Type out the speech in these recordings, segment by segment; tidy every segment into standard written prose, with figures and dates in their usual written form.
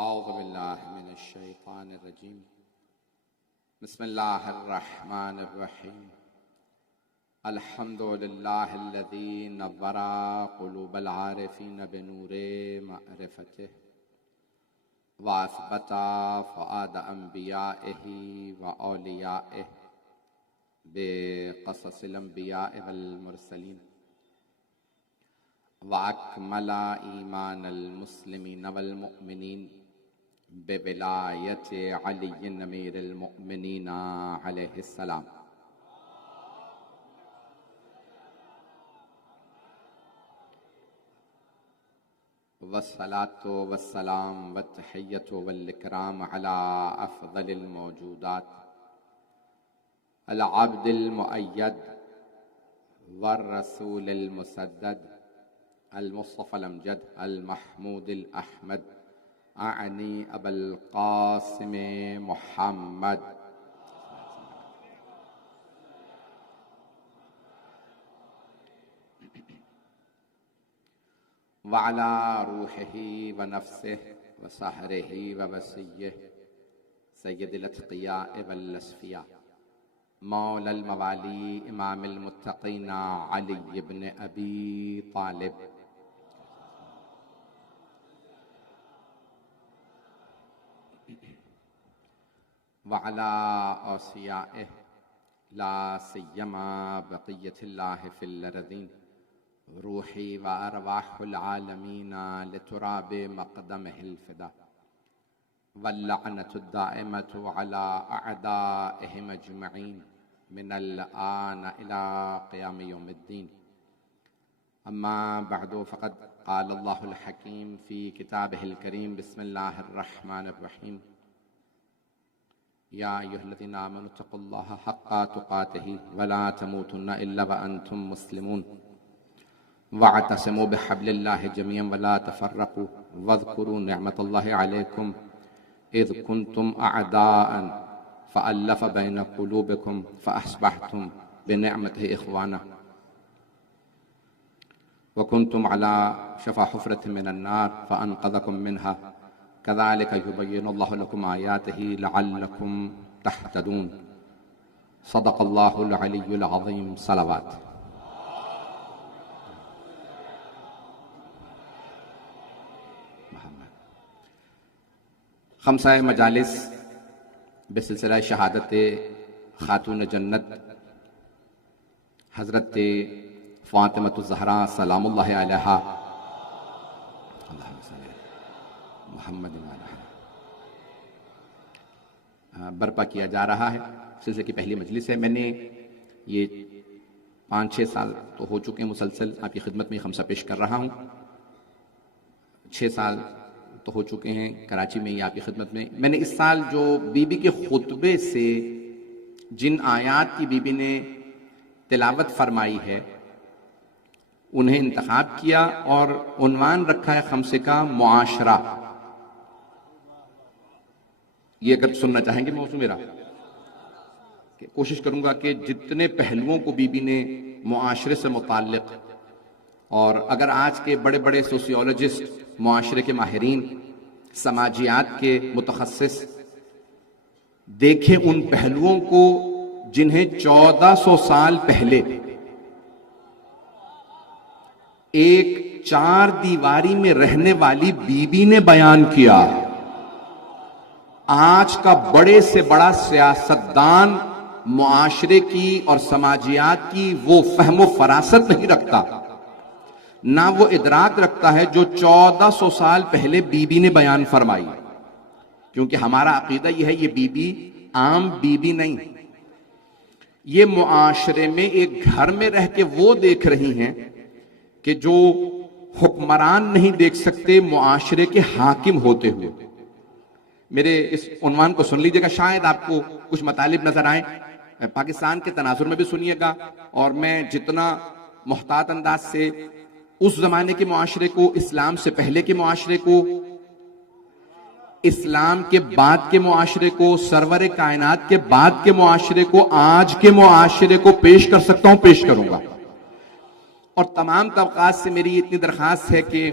اعوذ باللہ من الشیطان الرجیم بسم اللہ الرحمن الرحیم الحمد للہ الذی نور قلوب العارفین بنور معرفتہ واثبت فؤاد انبیائہ واولیائہ بقصص الانبیاء والمرسلین وأكمل إيمان المسلمين والمؤمنين بولاية علي أمير المؤمنين عليه السلام والصلاة والسلام والتحية والإكرام على أفضل الموجودات العبد المؤيد والرسول المسدد المصطفى الأمجد المحمود الأحمد أعني أبا القاسم محمد وعلى روحه ونفسه وسحره ووسيه سيد الأتقياء والأصفياء مولى الموالي إمام المتقين علي بن أبي طالب وعلى أوصيائه لا سيما بقية الله في الأرضين روحي وأرواح العالمين لتراب مقدمه الفدا واللعنة الدائمة على أعدائهم أجمعين من الآن إلى قيام يوم الدين أما بعد فقد قال الله الحكيم في كتابه الكريم بسم الله الرحمن الرحيم يا أيها الذين آمنوا اتقوا الله حق تقاته ولا تموتن إلا وأنتم مسلمون واعتصموا بحبل الله جميعا ولا تفرقوا واذكروا نعمة الله عليكم إذ كنتم أعداء فألف بين قلوبكم فأصبحتم بنعمته إخوانا وكنتم على شفا حفرة من النار فأنقذكم منها كذلك يبين الله لكم آياته لعلكم تهتدون صدق الله العلي العظيم صلوات خمسہ مجالس بسلسلہ شہادت خاتون جنت حضرت فاطمہ الزہرا سلام اللہ علیہا محمد برپا کیا جا رہا ہے۔ سلسلے کی پہلی مجلس ہے۔ میں نے یہ 5-6 سال تو ہو چکے ہیں مسلسل آپ کی خدمت میں خمسہ پیش کر رہا ہوں۔ 6 سال تو ہو چکے ہیں کراچی میں ہی آپ کی خدمت میں۔ میں نے اس سال جو بی بی کے خطبے سے جن آیات کی بی بی نے تلاوت فرمائی ہے انہیں انتخاب کیا اور عنوان رکھا ہے خمسے کا معاشرہ۔ یہ اگر سننا چاہیں گے موضوع میرا، کہ کوشش کروں گا کہ جتنے پہلوؤں کو بی بی نے معاشرے سے متعلق، اور اگر آج کے بڑے بڑے سوسیولوجسٹ، معاشرے کے ماہرین، سماجیات کے متخصص دیکھیں ان پہلوؤں کو جنہیں 1400 سال پہلے ایک 4 دیواری میں رہنے والی بی بی نے بیان کیا، آج کا بڑے سے بڑا سیاستدان معاشرے کی اور سماجیات کی وہ فہم و فراست نہیں رکھتا، نہ وہ ادراک رکھتا ہے جو 1400 سال پہلے بی بی نے بیان فرمائی۔ کیونکہ ہمارا عقیدہ یہ ہے، یہ بی بی عام بی بی نہیں، یہ معاشرے میں ایک گھر میں رہ کے وہ دیکھ رہی ہیں کہ جو حکمران نہیں دیکھ سکتے معاشرے کے حاکم ہوتے ہوئے۔ میرے اس عنوان کو سن لیجئے گا، شاید آپ کو کچھ مطالب نظر آئیں، پاکستان کے تناظر میں بھی سنیے گا، اور میں جتنا محتاط انداز سے اس زمانے کے معاشرے کو، اسلام سے پہلے کے معاشرے کو، اسلام کے بعد کے معاشرے کو، سرور کائنات کے بعد کے معاشرے کو، آج کے معاشرے کو پیش کر سکتا ہوں، پیش کروں گا۔ اور تمام طبقات سے میری اتنی درخواست ہے کہ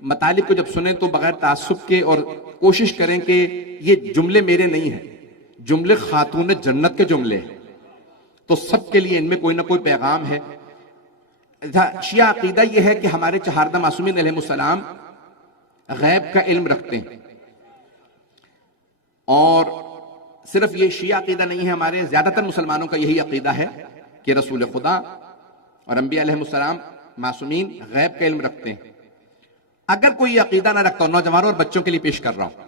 مطالب کو جب سنیں تو بغیر تعصب کے اور کوشش کریں کہ یہ جملے میرے نہیں ہیں، جملے خاتون جنت کے جملے ہیں، تو سب کے لیے ان میں کوئی نہ کوئی پیغام ہے۔ شیعہ عقیدہ یہ ہے کہ ہمارے چہاردہ معصومین علیہ السلام غیب کا علم رکھتے ہیں، اور صرف یہ شیعہ عقیدہ نہیں ہے، ہمارے زیادہ تر مسلمانوں کا یہی عقیدہ ہے کہ رسول خدا اور انبیاء علیہ السلام معصومین غیب کا علم رکھتے ہیں۔ اگر کوئی یہ عقیدہ نہ رکھتا ہو، نوجوانوں اور بچوں کے لیے پیش کر رہا ہوں،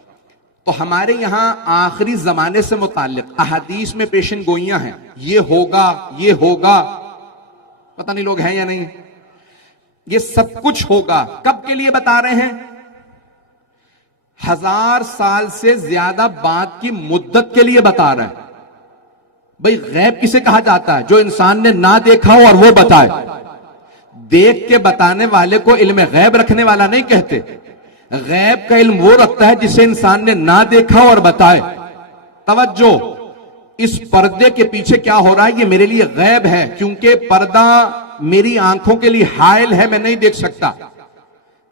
تو ہمارے یہاں آخری زمانے سے متعلق احادیث میں پیشن گوئیاں ہیں، یہ ہوگا یہ ہوگا، پتہ نہیں لوگ ہیں یا نہیں، یہ سب کچھ ہوگا۔ کب کے لیے بتا رہے ہیں؟ 1000 سال سے زیادہ بعد کی مدت کے لیے بتا رہے ہیں۔ بھئی غیب کسے کہا جاتا ہے؟ جو انسان نے نہ دیکھا ہو اور وہ بتائے۔ دیکھ کے بتانے والے کو علم غیب رکھنے والا نہیں کہتے، غیب کا علم وہ رکھتا ہے جسے انسان نے نہ دیکھا اور بتائے۔ توجہ، اس پردے کے پیچھے کیا ہو رہا ہے یہ میرے لیے غیب ہے، کیونکہ پردہ میری آنکھوں کے لیے حائل ہے، میں نہیں دیکھ سکتا۔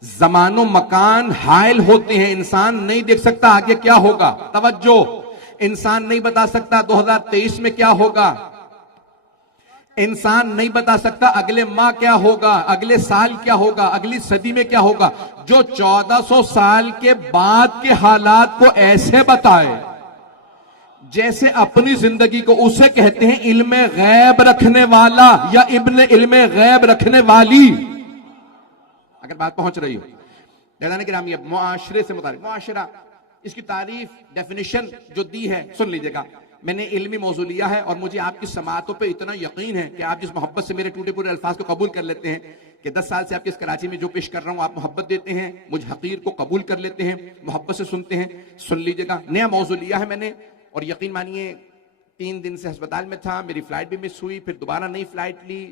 زمان و مکان حائل ہوتے ہیں، انسان نہیں دیکھ سکتا آگے کیا ہوگا۔ توجہ، انسان نہیں بتا سکتا 2023 میں کیا ہوگا، انسان نہیں بتا سکتا اگلے ماہ کیا ہوگا، اگلے سال کیا ہوگا، اگلی صدی میں کیا ہوگا۔ جو 1400 سال کے بعد کے حالات کو ایسے بتائے جیسے اپنی زندگی کو، اسے کہتے ہیں علم غیب رکھنے والا یا ابن علم غیب رکھنے والی۔ اگر بات پہنچ رہی ہو جناب گرامی، اب معاشرے سے متعلق، معاشرہ، اس کی تعریف ڈیفینیشن جو دی ہے سن لیجئے گا۔ میں نے علمی موضوع لیا ہے اور مجھے آپ کی سماعتوں پہ اتنا یقین ہے کہ آپ جس محبت سے میرے ٹوٹے پورے الفاظ کو قبول کر لیتے ہیں، کہ 10 سال سے آپ کے اس کراچی میں جو پیش کر رہا ہوں آپ محبت دیتے ہیں، مجھ حقیر کو قبول کر لیتے ہیں، محبت سے سنتے ہیں، سن لیجئے گا۔ نیا موضوع لیا ہے میں نے، اور یقین مانیے 3 دن سے ہسپتال میں تھا، میری فلائٹ بھی مس ہوئی، پھر دوبارہ نئی فلائٹ لی،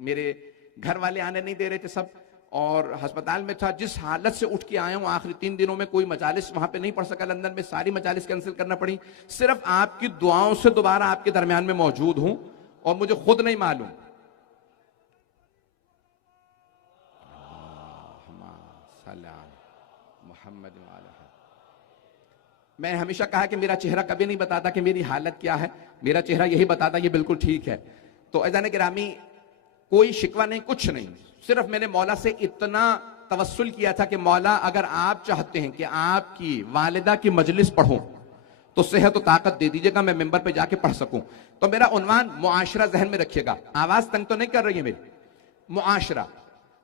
میرے گھر والے آنے نہیں دے رہے تھے سب، اور ہسپتال میں تھا۔ جس حالت سے اٹھ کے آیا ہوں آخری 3 دنوں میں، کوئی مجالس وہاں پہ نہیں پڑھ سکا، لندن میں ساری مجالس کینسل کرنا پڑی، صرف آپ کی دعاؤں سے دوبارہ آپ کے درمیان میں موجود ہوں، اور مجھے خود نہیں معلوم محمد۔ میں نے ہمیشہ کہا کہ میرا چہرہ کبھی نہیں بتاتا کہ میری حالت کیا ہے، میرا چہرہ یہی بتاتا یہ بالکل ٹھیک ہے۔ تو عزیزان گرامی، کوئی شکوہ نہیں، کچھ نہیں، صرف میں نے مولا سے اتنا توسل کیا تھا کہ مولا اگر آپ چاہتے ہیں کہ آپ کی والدہ کی مجلس پڑھوں تو صحت و طاقت دے دیجئے گا، میں ممبر پہ جا کے پڑھ سکوں۔ تو میرا عنوان معاشرہ ذہن میں رکھیے گا، آواز تنگ تو نہیں کر رہی ہے میری۔ معاشرہ،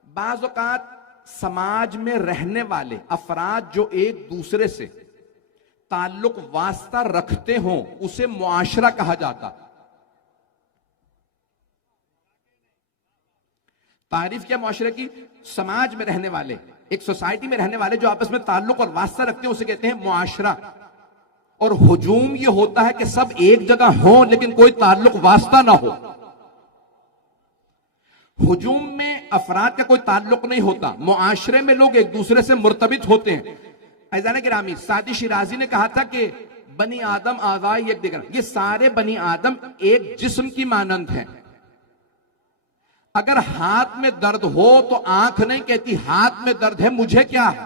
بعض اوقات سماج میں رہنے والے افراد جو ایک دوسرے سے تعلق واسطہ رکھتے ہوں اسے معاشرہ کہا جاتا۔ تعریف کیا معاشرے کی؟ سماج میں رہنے والے، ایک سوسائٹی میں رہنے والے جو آپس میں تعلق اور واسطہ رکھتے ہیں اسے کہتے ہیں معاشرہ۔ اور ہجوم یہ ہوتا ہے کہ سب ایک جگہ ہوں لیکن کوئی تعلق واسطہ نہ ہو۔ ہجوم میں افراد کا کوئی تعلق نہیں ہوتا، معاشرے میں لوگ ایک دوسرے سے مرتبط ہوتے ہیں۔ عزیزان گرامی، سعدی شیرازی نے کہا تھا کہ بنی آدم اعضاء یک دیگر، یہ سارے بنی آدم ایک جسم کی مانند ہیں۔ اگر ہاتھ میں درد ہو تو آنکھ نہیں کہتی ہاتھ میں درد ہے مجھے کیا ہے۔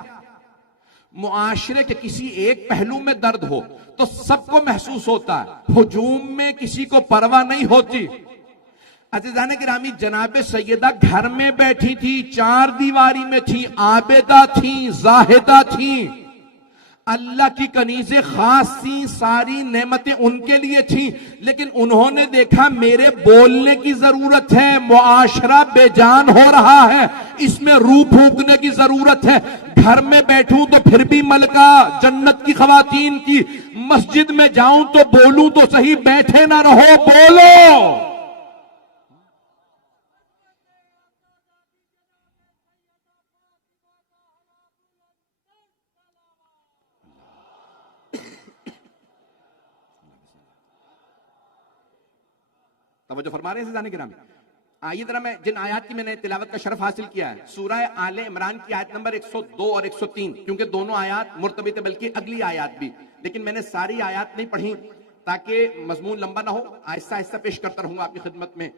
معاشرے کے کسی ایک پہلو میں درد ہو تو سب کو محسوس ہوتا ہے، ہجوم میں کسی کو پرواہ نہیں ہوتی۔ عزیزان گرامی، جناب سیدہ گھر میں بیٹھی تھی، 4 دیواری میں تھی، عابدہ تھیں، زاہدہ تھیں، اللہ کی کنیزیں خاص تھیں، ساری نعمتیں ان کے لیے تھیں، لیکن انہوں نے دیکھا میرے بولنے کی ضرورت ہے، معاشرہ بے جان ہو رہا ہے، اس میں روح پھونکنے کی ضرورت ہے۔ گھر میں بیٹھوں تو پھر بھی ملکہ جنت کی خواتین کی، مسجد میں جاؤں تو بولوں تو صحیح، بیٹھے نہ رہو بولو۔ توجہ فرما رہے ہیں عزیزان گرامی؟ آئیے ذرا میں جن آیات کی میں نے تلاوت کا شرف حاصل کیا ہے، سورہ آل عمران کی آیت نمبر 102 اور 103، کیونکہ دونوں آیات مرتبط ہے، بلکہ اگلی آیات بھی، لیکن میں نے ساری آیات نہیں پڑھی تاکہ مضمون لمبا نہ ہو، آہستہ آہستہ پیش کرتا رہوں گا آپ کی خدمت میں۔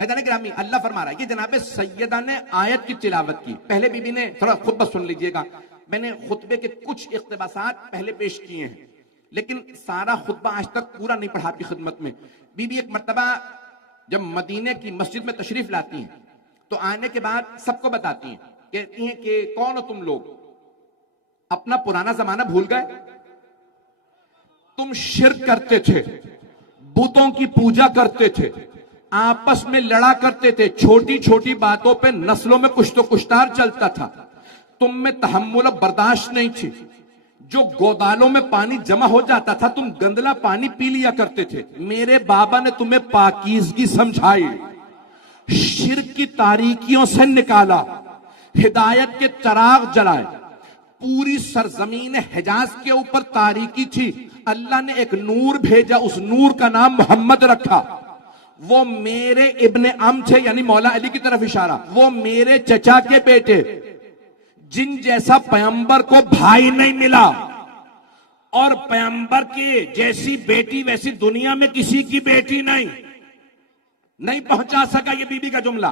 عزیزان گرامی، اللہ فرما رہا ہے، یہ جناب سیدہ نے آیت کی تلاوت کی، پہلے بی بی نے تھوڑا خطبہ سن لیجئے گا، میں نے خطبے کے کچھ اقتباسات پہلے پیش کیے ہیں، لیکن سارا خطبہ آج تک پورا نہیں پڑھا آپ کی خدمت میں. بی بی ایک مرتبہ جب مدینے کی مسجد میں تشریف لاتی ہیں تو آنے کے بعد سب کو بتاتی ہیں، کہتی ہیں کہ کون ہو تم لوگ، اپنا پرانا زمانہ بھول گئے؟ تم شرک کرتے تھے، بتوں کی پوجا کرتے تھے، آپس میں لڑا کرتے تھے، چھوٹی چھوٹی باتوں پہ نسلوں میں کچھ تو کشتار چلتا تھا، تم میں تحمل و برداشت نہیں تھی، جو گودالوں میں پانی جمع ہو جاتا تھا تم گندلا پانی پی لیا کرتے تھے. میرے بابا نے تمہیں پاکیزگی سمجھائی، شرک کی تاریکیوں سے نکالا، ہدایت کے چراغ جلائے. پوری سرزمین حجاز کے اوپر تاریکی تھی، اللہ نے ایک نور بھیجا، اس نور کا نام محمد رکھا. وہ میرے ابن ام تھے، یعنی مولا علی کی طرف اشارہ، وہ میرے چچا کے بیٹے، جن جیسا پیغمبر کو بھائی نہیں ملا اور پیغمبر کی جیسی بیٹی ویسی دنیا میں کسی کی بیٹی نہیں پہنچا سکا. یہ بی بی کا جملہ.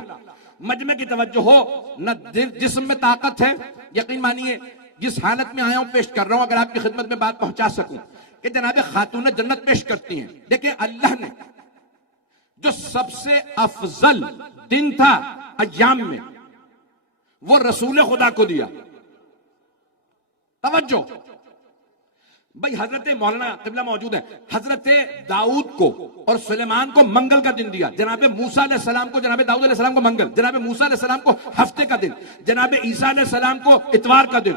مجمع کی توجہ ہو، نہ جسم میں طاقت ہے، یقین مانیے جس حالت میں آیا ہوں پیش کر رہا ہوں، اگر آپ کی خدمت میں بات پہنچا سکوں کہ جناب خاتون جنت پیش کرتی ہیں. دیکھیں اللہ نے جو سب سے افضل دن تھا ایام میں، وہ رسول خدا کو دیا. توجہ بھئی، حضرت مولانا قبلہ موجود ہے، حضرت داؤد کو اور سلیمان کو منگل کا دن دیا، جناب موسیٰ علیہ السلام کو، جناب داؤد علیہ السلام کو منگل، جناب موسیٰ علیہ السلام کو ہفتے کا دن، جناب عیسیٰ علیہ السلام کو اتوار کا دن.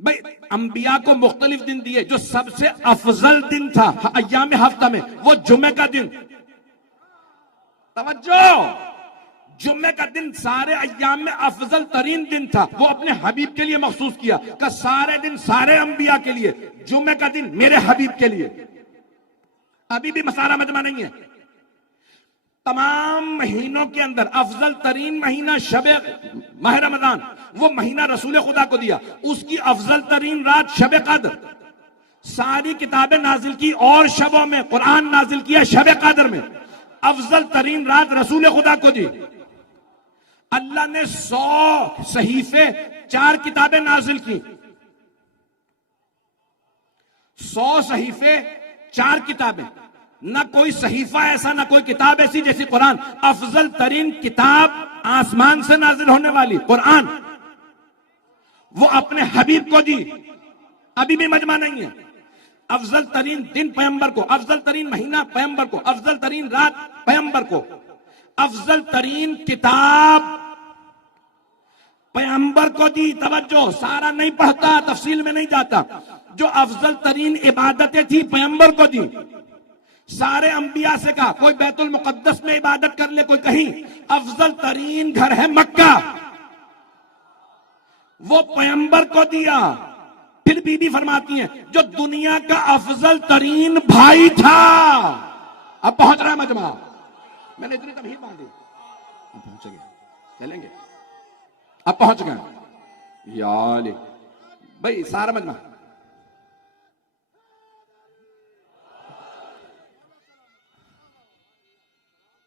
بھئی انبیاء کو مختلف دن دیے، جو سب سے افضل دن تھا ایام ہفتہ میں وہ جمعہ کا دن. توجہ، جمعہ کا دن سارے ایام میں افضل ترین دن تھا، وہ اپنے حبیب کے لیے مخصوص کیا کہ سارے دن سارے انبیاء کے لیے، جمعہ کا دن میرے حبیب کے لیے. ابھی بھی مسارہ مجمع نہیں ہے. تمام مہینوں کے اندر افضل ترین مہینہ ماہ رمضان، وہ مہینہ رسول خدا کو دیا، اس کی افضل ترین رات شب قدر. ساری کتابیں نازل کی اور شبوں میں قرآن نازل کیا شب قدر میں، افضل ترین رات رسول خدا کو دی. اللہ نے 100 صحیفے 4 کتابیں نازل کی، 100 صحیفے 4 کتابیں. نہ کوئی صحیفہ ایسا، نہ کوئی کتاب ایسی جیسی قرآن. افضل ترین کتاب آسمان سے نازل ہونے والی قرآن، وہ اپنے حبیب کو دی. ابھی بھی مجمع نہیں ہے. افضل ترین دن پیغمبر کو، افضل ترین مہینہ پیغمبر کو، افضل ترین رات پیغمبر کو، افضل ترین کتاب پیغمبر کو دی. توجہ، سارا نہیں پڑھتا، تفصیل میں نہیں جاتا. جو افضل ترین عبادتیں تھی پیغمبر کو دی. سارے انبیاء سے کہا کوئی بیت المقدس میں عبادت کر لے، کوئی کہیں. افضل ترین گھر ہے مکہ، وہ پیغمبر کو دیا. پھر بی بی فرماتی ہیں جو دنیا کا افضل ترین بھائی تھا. اب پہنچ رہا ہے مجمع، میں نے اتنی تمہید باندھی، اب پہنچ گئے، چلیں گے، اب پہنچ گئے. یا علی بھائی، سارا مجمع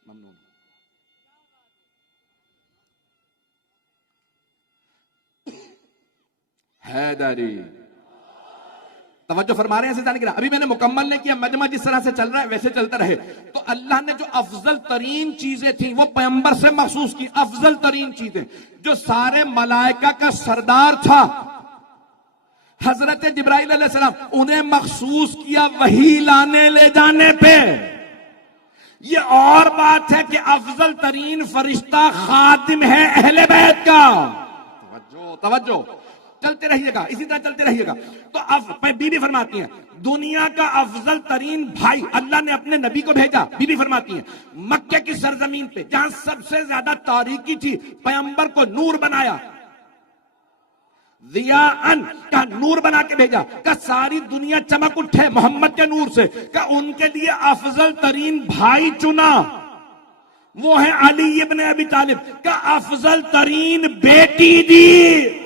ممنون. حیدری توجہ فرما رہے ہیں سیدھا نہیں. ابھی میں نے مکمل نہیں کیا، مجمع جس طرح سے چل رہا ہے ویسے چلتا رہے. تو اللہ نے جو افضل ترین چیزیں تھیں وہ پیغمبر سے مخصوص کی. افضل ترین چیزیں جو سارے ملائکہ کا سردار تھا حضرت جبرائیل علیہ السلام، انہیں مخصوص کیا وحی لانے لے جانے پہ. یہ اور بات ہے کہ افضل ترین فرشتہ خادم ہے اہل بیت کا. توجہ چلتے رہیے گا، اسی طرح چلتے رہیے گا. تو بی بی فرماتی ہیں دنیا کا افضل ترین بھائی اللہ نے اپنے نبی کو بھیجا. بی بی فرماتی ہیں مکہ کی سرزمین پہ جہاں سب سے زیادہ تاریکی تھی، پیغمبر کو نور بنایا، ضیاءً کا نور بنا کے بھیجا کہ ساری دنیا چمک اٹھے محمد کے نور سے. کہ ان کے لیے افضل ترین بھائی چنا، وہ ہے علی ابن ابی طالب. کہ افضل ترین بیٹی دی.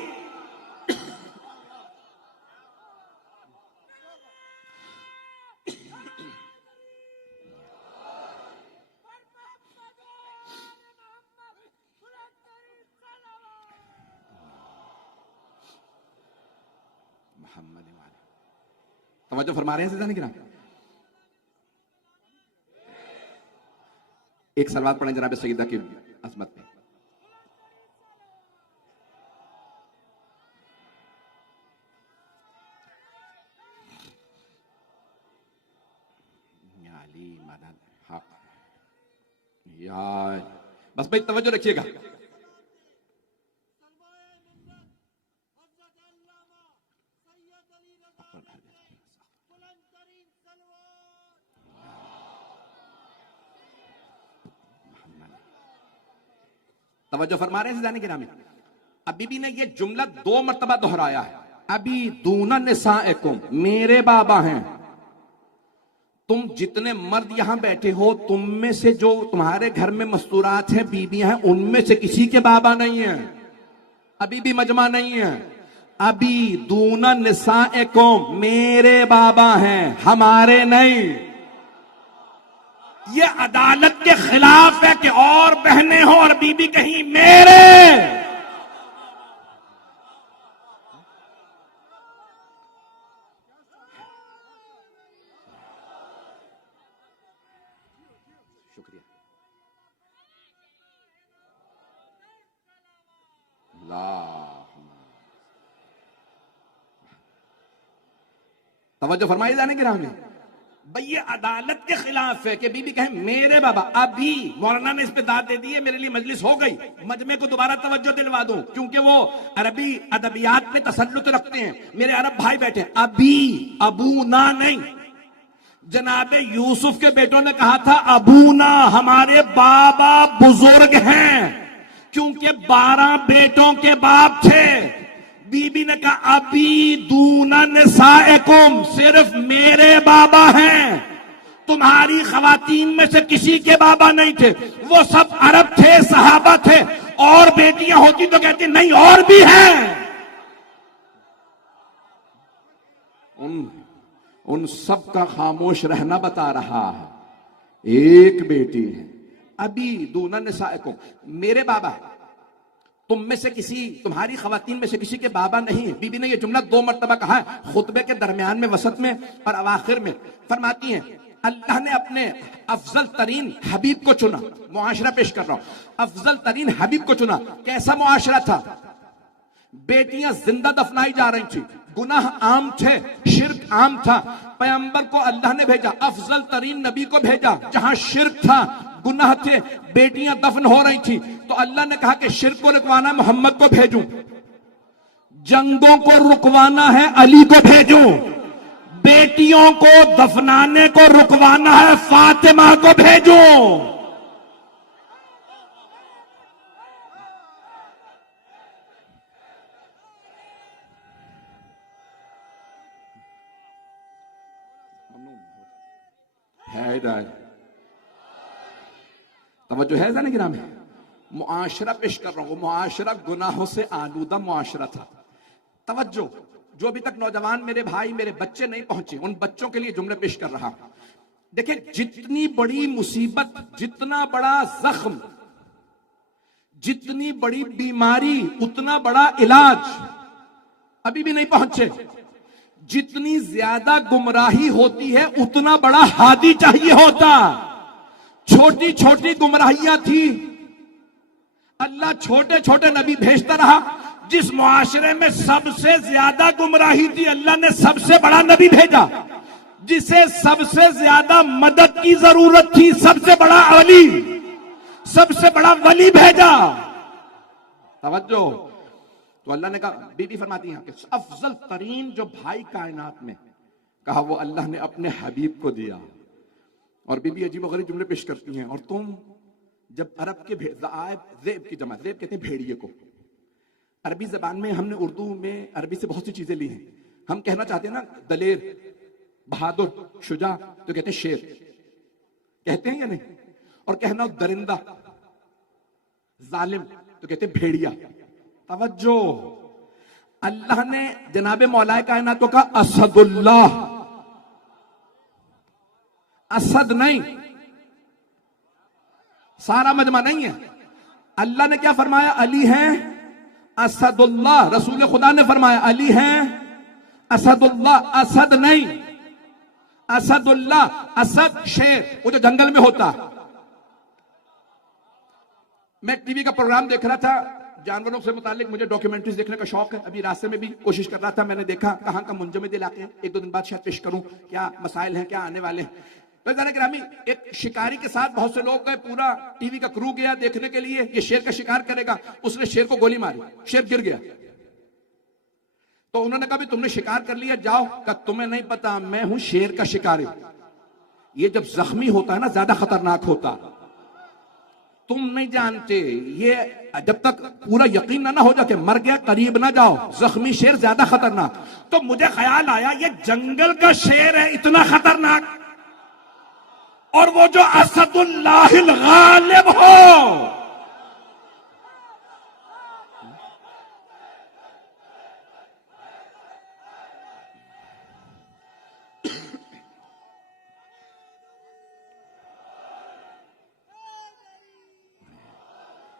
محمد توجہ فرما رہے ہیں سیدھا نہیں گرا. ایک سلوات پڑھیں جناب سیدہ کی عظمت پہ. یا علی مدد حق یا بس بھائی توجہ رکھیے گا. توجہ فرما رہے ہیں سیدھا نہیں گرا میں. اب بی بی نے یہ جملہ 2 مرتبہ دہرایا ہے. ابھی دون نسائکم میرے بابا ہیں. تم جتنے مرد یہاں بیٹھے ہو تم میں سے جو تمہارے گھر میں مستورات ہیں بیویاں ہیں ان میں سے کسی کے بابا نہیں ہیں. ابھی بھی مجمع نہیں ہے. ابھی دون نسائکم میرے بابا ہیں ہمارے نہیں. یہ عدالت کے خلاف ہے کہ اور بہنیں ہوں اور بی بی کہیں میرے. شکریہ. توجہ فرمائی جانے کے رام میں. بھئی یہ عدالت کے خلاف ہے کہ بی بی کہیں میرے بابا. ابھی مولانا نے اس پہ داد دے دی ہے میرے لیے مجلس ہو گئی. مجمع کو دوبارہ توجہ دلوا دوں کیونکہ وہ عربی ادبیات میں تسلط رکھتے ہیں. میرے عرب بھائی بیٹھے. ابھی ابونا نہیں. جناب یوسف کے بیٹوں نے کہا تھا ابونا ہمارے بابا بزرگ ہیں کیونکہ 12 بیٹوں کے باپ تھے. بی بی نے کہا ابھی دون نسائکم صرف میرے بابا ہیں تمہاری خواتین میں سے کسی کے بابا نہیں تھے. وہ سب عرب تھے صحابہ تھے. اور بیٹیاں ہوتی تو کہتی نہیں اور بھی ہیں. ان سب کا خاموش رہنا بتا رہا ہے. ایک بیٹی ہے. ابھی دون نسائکم میرے بابا تم میں سے کسی تمہاری خواتین میں سے کسی کے بابا نہیں. بی بی نے یہ جملہ 2 مرتبہ کہا ہے خطبے کے درمیان میں وسط میں اور اواخر میں. فرماتی ہیں اللہ نے اپنے افضل ترین حبیب کو چنا. معاشرہ پیش کر رہا ہوں. افضل ترین حبیب کو چنا. کیسا معاشرہ تھا؟ بیٹیاں زندہ دفنائی جا رہی تھی. گناہ عام تھے. شرک عام تھا. پیغمبر کو اللہ نے بھیجا. افضل ترین نبی کو بھیجا. جہاں شرک تھا گناہ تھے بیٹیاں دفن ہو رہی تھی تو اللہ نے کہا کہ شرک کو رکوانا محمد کو بھیجوں. جنگوں کو رکوانا ہے علی کو بھیجوں. بیٹیوں کو دفنانے کو رکوانا ہے فاطمہ کو بھیجوں. توجہ ہے ذہن گرام میں. معاشرہ پیش کر رہا ہوں. معاشرہ گناہوں سے آلودہ معاشرہ تھا. توجہ جو ابھی تک نوجوان میرے بھائی میرے بچے نہیں پہنچے ان بچوں کے لیے جملے پیش کر رہا ہوں. دیکھیں جتنی بڑی مصیبت جتنا بڑا زخم جتنی بڑی بیماری اتنا بڑا علاج ابھی بھی نہیں پہنچے. جتنی زیادہ گمراہی ہوتی ہے اتنا بڑا ہادی چاہیے ہوتا. چھوٹی چھوٹی گمراہیاں تھی اللہ چھوٹے چھوٹے نبی بھیجتا رہا. جس معاشرے میں سب سے زیادہ گمراہی تھی اللہ نے سب سے بڑا نبی بھیجا. جسے سب سے زیادہ مدد کی ضرورت تھی سب سے بڑا ولی سب سے بڑا ولی بھیجا. توجہ تو اللہ نے کہا بی بی فرماتی ہیں کہ افضل ترین جو بھائی کائنات میں کہا وہ اللہ نے اپنے حبیب کو دیا. اور بی بی عجیب و غریب جملے پیش کرتی ہیں. اور تم جب عرب کے ذئب کی جمع ذئب کہتے ہیں بھیڑیے کو. عربی زبان میں ہم نے اردو میں عربی سے بہت سی چیزیں لی ہیں. ہم کہنا چاہتے ہیں نا دلیر بہادر شجاع تو کہتے ہیں شیر کہتے ہیں یا نہیں. اور کہنا درندہ ظالم تو کہتے ہیں بھیڑیا. توجہ اللہ نے جناب مولا کائنات کو کہا اسد اللہ. اسد نہیں سارا مجمع نہیں ہے. اللہ نے کیا فرمایا علی ہیں اسد اللہ. رسول خدا نے فرمایا علی ہیں اسد اللہ اسد نہیں، اسد اللہ، اسد شیر، وہ جو جنگل میں ہوتا. میں ٹی وی کا پروگرام دیکھ رہا تھا جانوروں سے متعلق، مجھے ڈاکیومنٹریز دیکھنے کا شوق ہے، ابھی راستے میں بھی کوشش کر رہا تھا، میں نے دیکھا کہاں کا منجمد علاقے ہیں، ایک دو دن بعد شاید پیش کروں کیا مسائل ہیں، کیا آنے والے ہیں. گرامی ایک شکاری کے ساتھ بہت سے لوگ گئے، پورا ٹی وی کا کرو گیا دیکھنے کے لیے یہ شیر کا شکار کرے گا. اس نے شیر کو گولی ماری، شیر گر گیا. تو انہوں نے کہا بھی تم نے شکار کر لیا جاؤ. کہ تمہیں نہیں پتا میں ہوں شیر کا شکاری. یہ جب زخمی ہوتا ہے نا زیادہ خطرناک ہوتا، تم نہیں جانتے. یہ جب تک پورا یقین نہ ہو جائے کہ مر گیا قریب نہ جاؤ، زخمی شیر زیادہ خطرناک. تو مجھے خیال آیا یہ جنگل کا شیر ہے اتنا خطرناک، اور وہ جو اسد اللہ الغالب ہو.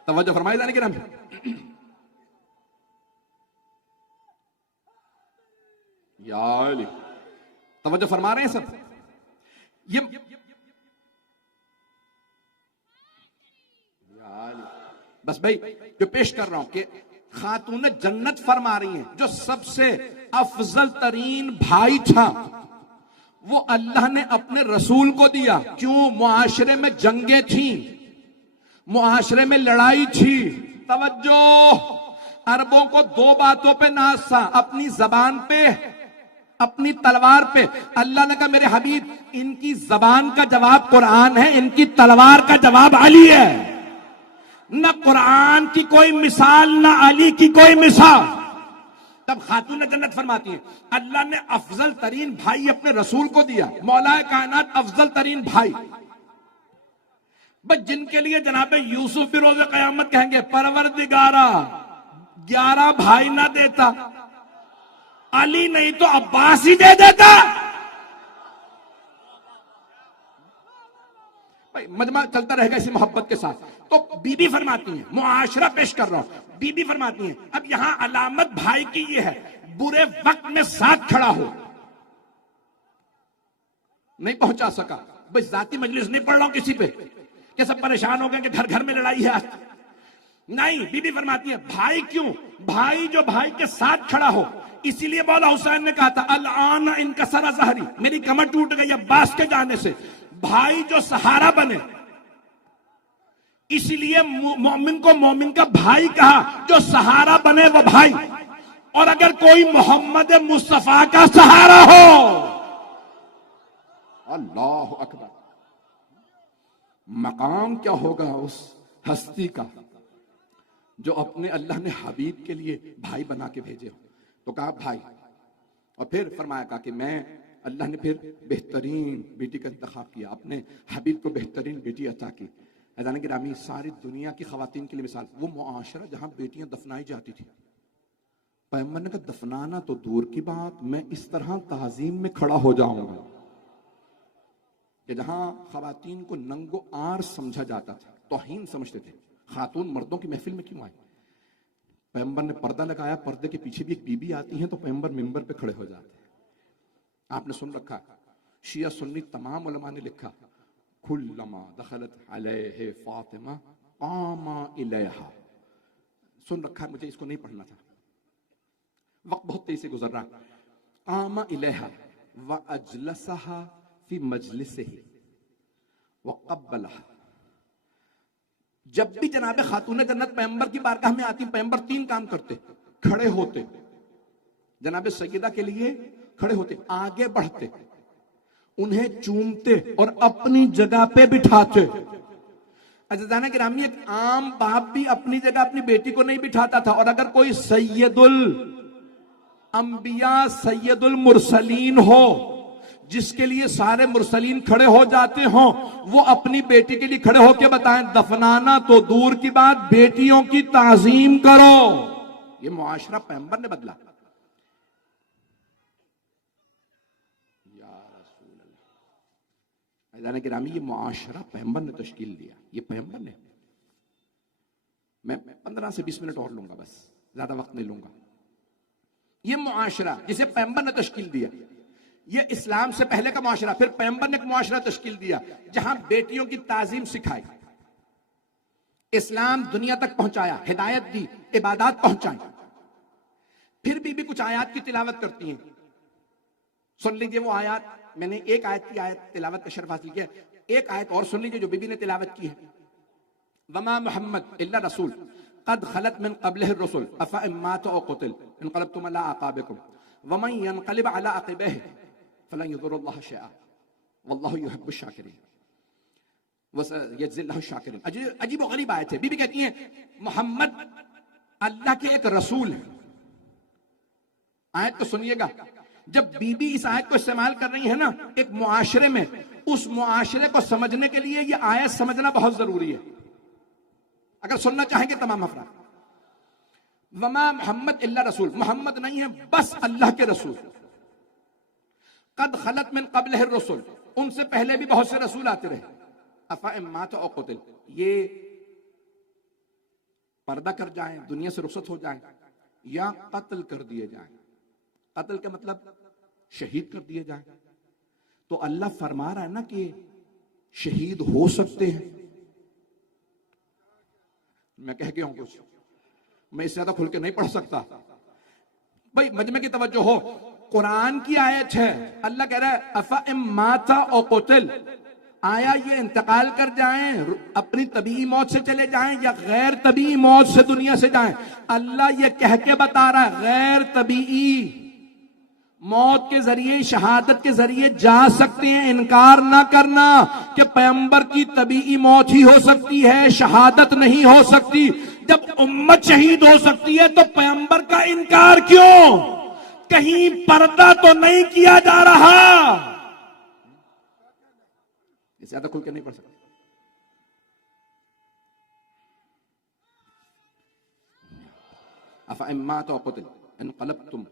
توجہ فرمائے جانے کے نام یا علی، توجہ فرما رہے ہیں سب. یہ بس بھائی جو پیش کر رہا ہوں کہ خاتون جنت فرما رہی ہیں جو سب سے افضل ترین بھائی تھا وہ اللہ نے اپنے رسول کو دیا. کیوں؟ معاشرے میں جنگیں تھیں، معاشرے میں لڑائی تھی. توجہ، عربوں کو دو باتوں پہ ناز تھا، اپنی زبان پہ، اپنی تلوار پہ. اللہ نے کہا میرے حبیب ان کی زبان کا جواب قرآن ہے، ان کی تلوار کا جواب علی ہے. نہ قرآن کی کوئی مثال نہ علی کی کوئی مثال. تب خاتون جنت فرماتی ہیں اللہ نے افضل ترین بھائی اپنے رسول کو دیا. مولا کائنات افضل ترین بھائی، بس جن کے لیے جناب یوسف بھی روز قیامت کہیں گے پروردگارا 11 بھائی نہ دیتا، علی نہیں تو عباس ہی دے دیتا. مجمع چلتا رہے گا اسی محبت کے ساتھ. تو بی بی فرماتی ہیں، معاشرہ پیش کر رہا ہوں، بی بی فرماتی ہیں اب یہاں علامت بھائی کی یہ ہے برے وقت میں ساتھ کھڑا ہو. نہیں پہنچا سکا، بس ذاتی مجلس نہیں پڑھ رہا ہوں کسی پہ کہ سب پریشان ہو گئے کہ گھر گھر میں لڑائی ہے. نہیں، بی بی فرماتی ہے بھائی کیوں؟ بھائی جو بھائی کے ساتھ کھڑا ہو. اسی لیے مولا حسین نے کہا تھا الان انکسر ظہری، میری کمر ٹوٹ گئی عباس کے جانے سے. بھائی جو سہارا بنے، اسی لیے مومن کو مومن کا بھائی کہا، جو سہارا بنے وہ بھائی. اور اگر کوئی محمد مصطفیٰ کا سہارا ہو، اللہ اکبر، مقام کیا ہوگا اس ہستی کا جو اپنے اللہ نے حبیب کے لیے بھائی بنا کے بھیجے ہو. تو کہا بھائی، اور پھر فرمایا کہا کہ میں اللہ نے پھر بہترین بیٹی کا انتخاب کیا، اپنے حبیب کو بہترین بیٹی عطا کی. حضرات گرامی ساری دنیا کی خواتین کے لیے مثال وہ معاشرہ جہاں بیٹیاں دفنائی جاتی تھی. پیغمبر نے کہا دفنانا تو دور کی بات، میں اس طرح تعظیم میں کھڑا ہو جاؤں گا کہ جہاں خواتین کو ننگو آر سمجھا جاتا تھا، توہین سمجھتے تھے. خاتون مردوں کی محفل میں کیوں آئی؟ پیغمبر نے پردہ لگایا، پردے کے پیچھے بھی ایک بی بی آتی ہیں تو پیغمبر ممبر پہ کھڑے ہو جاتے ہیں. آپ نے سن رکھا، شیعہ سنی تمام علماء نے لکھا کلما دخلت علیہ فاطمہ قام الیہا. سن رکھا ہے، مجھے اس کو نہیں پڑھنا تھا، وقت بہت تیزی سے گزر رہا. قام الیہا واجلسہا فی مجلسہ وقبلہا. جب بھی جناب خاتون جنت پیغمبر کی بارگاہ میں آتی، پیغمبر 3 کام کرتے: کھڑے ہوتے، جناب سیدہ کے لیے کھڑے ہوتے، آگے بڑھتے، انہیں چومتے اور اپنی جگہ پہ بٹھاتے. عزیزانہ گرامی ایک عام باپ بھی اپنی جگہ اپنی بیٹی کو نہیں بٹھاتا تھا، اور اگر کوئی سید الانبیاء سید المرسلین ہو جس کے لیے سارے مرسلین کھڑے ہو جاتے ہوں، وہ اپنی بیٹی کے لیے کھڑے ہو کے بتائیں دفنانا تو دور کی بات، بیٹیوں کی تعظیم کرو. یہ معاشرہ پیغمبر نے بدلا. عزیزانہ گرامی یہ معاشرہ پیغمبر نے تشکیل دیا، یہ پیغمبر نے. میں 15 سے 20 منٹ اور لوں گا، بس زیادہ وقت نہیں لوں گا. یہ معاشرہ جسے پیغمبر نے تشکیل دیا، یہ اسلام سے پہلے کا معاشرہ، پھر پیغمبر نے ایک معاشرہ تشکیل دیا جہاں بیٹیوں کی تعظیم سکھائی، اسلام دنیا تک پہنچایا، ہدایت دی، عبادات پہنچائی. پھر بھی کچھ آیات کی تلاوت کرتی ہیں. سن لیجئے وہ آیات، میں نے ایک آیت کی تلاوت کا شرف حاصل کیا، ایک آیت اور سن لیجئے جو بی بی نے تلاوت کی ہے. وما محمد الا رسول قد خلت من قبله الرسل افان مات او قتل انقلبتم على اعقابكم ومن ينقلب على عقبيه فلن يضر الله شيئا والله يحب الشاكرين وسيجزي الله الشاكرين. عجیب و غریب آیت ہے. بی بی کہتی ہیں محمد اللہ کے ایک رسول ہیں. آیت تو سنیے گا، جب بی بی اس آیت کو استعمال کر رہی ہے نا ایک معاشرے میں، اس معاشرے کو سمجھنے کے لیے یہ آیت سمجھنا بہت ضروری ہے اگر سننا چاہیں گے تمام افراد. وما محمد الا رسول، محمد نہیں ہے بس اللہ کے رسول. قد خلت من قبلہ الرسل، ان سے پہلے بھی بہت سے رسول آتے رہے. افا مات او قتل، یہ پردہ کر جائیں، دنیا سے رخصت ہو جائیں یا قتل کر دیے جائیں. قتل کا مطلب شہید کر دیے جائیں. تو اللہ فرما رہا ہے نا کہ شہید ہو سکتے ہیں. میں کہہ گیا ہوں کچھ، میں اس سے زیادہ کھل کے نہیں پڑھ سکتا. بھائی مجمع کی توجہ ہو، قرآن کی آیت ہے. اللہ کہہ رہا ہے افا مات او قتل، آیا یہ انتقال کر جائیں، اپنی طبیعی موت سے چلے جائیں یا غیر طبیعی موت سے دنیا سے جائیں. اللہ یہ کہہ کے بتا رہا ہے غیر طبیعی موت کے ذریعے، شہادت کے ذریعے جا سکتے ہیں. انکار نہ کرنا کہ پیغمبر کی طبیعی موت ہی ہو سکتی ہے، شہادت نہیں ہو سکتی. جب امت شہید ہو سکتی ہے تو پیغمبر کا انکار کیوں؟ کہیں پردہ تو نہیں کیا جا رہا. اس زیادہ کھل کے نہیں پڑھ سکتا. افامات و قتل انقلبتم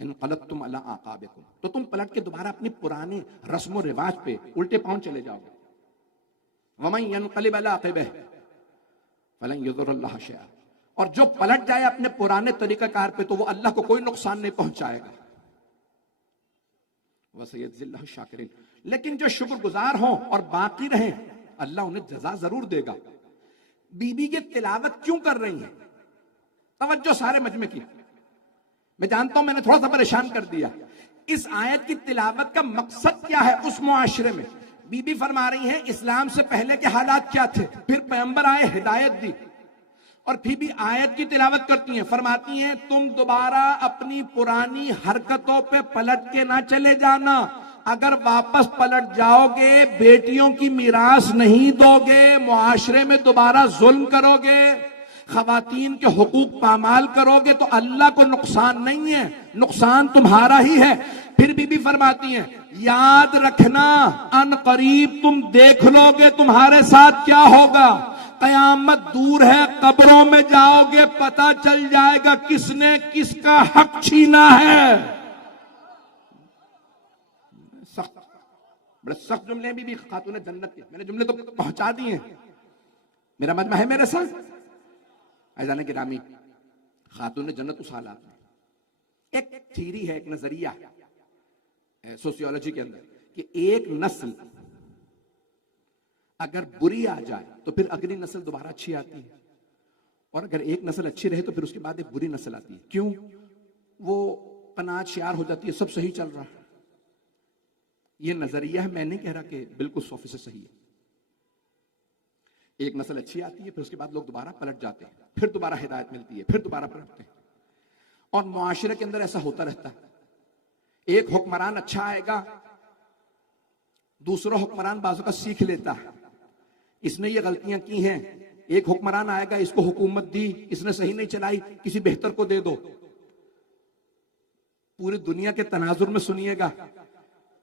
انقلبتم علی اعقابکم، تو تم پلٹ کے دوبارہ اپنے پرانے رسم و رواج پہ الٹے پاؤں چلے جاؤ گے. ومن ينقلب علی عقبہ فلن یضر اللہ شیئا، اور جو پلٹ جائے اپنے پرانے طریقہ کار پہ تو وہ اللہ کو کوئی نقصان نہیں پہنچائے گا. وسيجزي الله الشاکرین، لیکن جو شکر گزار ہوں اور باقی رہیں اللہ انہیں جزا ضرور دے گا. بی بی یہ تلاوت کیوں کر رہی ہیں؟ توجہ سارے مجمع کی. میں جانتا ہوں میں نے تھوڑا سا پریشان کر دیا. اس آیت کی تلاوت کا مقصد کیا ہے اس معاشرے میں؟ بی بی فرما رہی ہیں اسلام سے پہلے کے حالات کیا تھے، پھر پیغمبر آئے، ہدایت دی، اور پھر بھی آیت کی تلاوت کرتی ہیں. فرماتی ہیں تم دوبارہ اپنی پرانی حرکتوں پہ پلٹ کے نہ چلے جانا. اگر واپس پلٹ جاؤ گے بیٹیوں کی میراث نہیں دو گے، معاشرے میں دوبارہ ظلم کرو گے، خواتین کے حقوق پامال کرو گے تو اللہ کو نقصان نہیں ہے، نقصان تمہارا ہی ہے. پھر بھی فرماتی ہیں یاد رکھنا ان قریب تم دیکھ لو گے تمہارے ساتھ کیا ہوگا. قیامت دور ہے، قبروں میں جاؤ گے پتہ چل جائے گا کس نے کس کا حق چھینا ہے. سخت، بڑے سخت جملے بھی خاتون جنت کے. میں نے جملے تو پہنچا دیے ہیں. میرا مجمع ہے میرے ساتھ. عزیزان گرامی، خاتون جنت اس حالات میں ایک تھیری ہے، ایک نظریہ سوسیولوجی کے اندر کہ ایک نسل اگر بری آ جائے تو پھر اگلی نسل دوبارہ اچھی آتی ہے، اور اگر ایک نسل اچھی رہے تو پھر اس کے بعد ایک بری نسل آتی ہے. کیوں؟ وہ قناعت شعار ہو جاتی ہے، سب صحیح چل رہا ہے. یہ نظریہ ہے، میں نہیں کہہ رہا کہ بالکل 100% صحیح ہے. ایک نسل اچھی آتی ہے، پھر اس کے بعد لوگ دوبارہ پلٹ جاتے ہیں، پھر دوبارہ ہدایت ملتی ہے، پھر دوبارہ پلٹتے ہیں. اور معاشرے کے اندر ایسا ہوتا رہتا ہے. ایک حکمران اچھا آئے گا، دوسرا حکمران بعضوں کا سیکھ لیتا ہے، اس نے یہ غلطیاں کی ہیں. ایک حکمران آئے گا، اس کو حکومت دی، اس نے صحیح نہیں چلائی، کسی بہتر کو دے دو. پوری دنیا کے تناظر میں سنیے گا.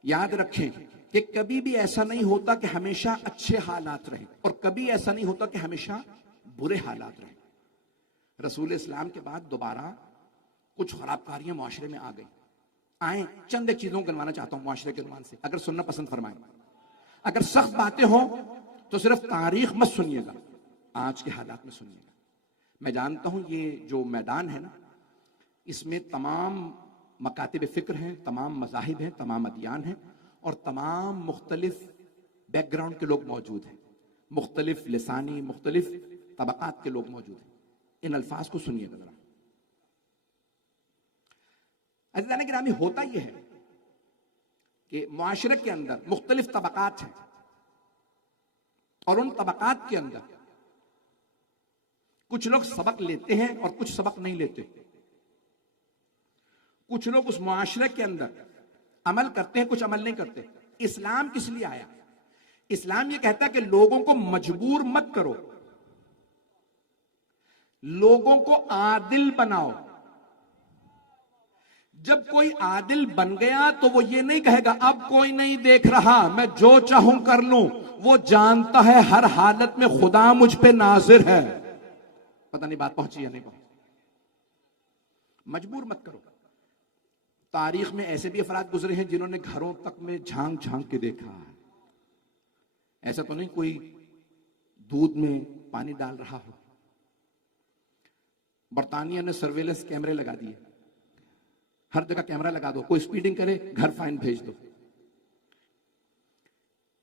یاد رکھیں کہ کبھی بھی ایسا نہیں ہوتا کہ ہمیشہ اچھے حالات رہیں، اور کبھی ایسا نہیں ہوتا کہ ہمیشہ برے حالات رہیں. رسول اسلام کے بعد دوبارہ کچھ خراب کاریاں معاشرے میں آ گئی. آئیں چند ایک چیزوں کو گنوانا چاہتا ہوں معاشرے کے عنوان سے، اگر سننا پسند فرمائیں. اگر سخت باتیں ہوں تو صرف تاریخ مت سنیے گا، آج کے حالات میں سنیے گا. میں جانتا ہوں یہ جو میدان ہے نا اس میں تمام مکاتب فکر ہیں، تمام مذاہب ہیں، تمام ادیان ہیں، اور تمام مختلف بیک گراؤنڈ کے لوگ موجود ہیں، مختلف لسانی، مختلف طبقات کے لوگ موجود ہیں. ان الفاظ کو سنیے ذرا. عزیزان گرامی، ہوتا یہ ہے کہ معاشرے کے اندر مختلف طبقات ہیں، اور ان طبقات کے اندر کچھ لوگ سبق لیتے ہیں اور کچھ سبق نہیں لیتے. کچھ لوگ اس معاشرے کے اندر عمل کرتے ہیں، کچھ عمل نہیں کرتے. اسلام کس لیے آیا؟ اسلام یہ کہتا ہے کہ لوگوں کو مجبور مت کرو، لوگوں کو عادل بناؤ. جب کوئی عادل بن گیا تو وہ یہ نہیں کہے گا اب کوئی نہیں دیکھ رہا، میں جو چاہوں کر لوں. وہ جانتا ہے ہر حالت میں خدا مجھ پہ ناظر ہے. پتہ نہیں بات پہنچی یا نہیں پہنچی. مجبور مت کرو. تاریخ میں ایسے بھی افراد گزرے ہیں جنہوں نے گھروں تک میں جھانک جھانک کے دیکھا ہے. ایسا تو نہیں کوئی دودھ میں پانی ڈال رہا ہو. برطانیہ نے سرویلنس کیمرے لگا دیے، ہر جگہ کیمرہ لگا دو، کوئی سپیڈنگ کرے گھر فائن بھیج دو.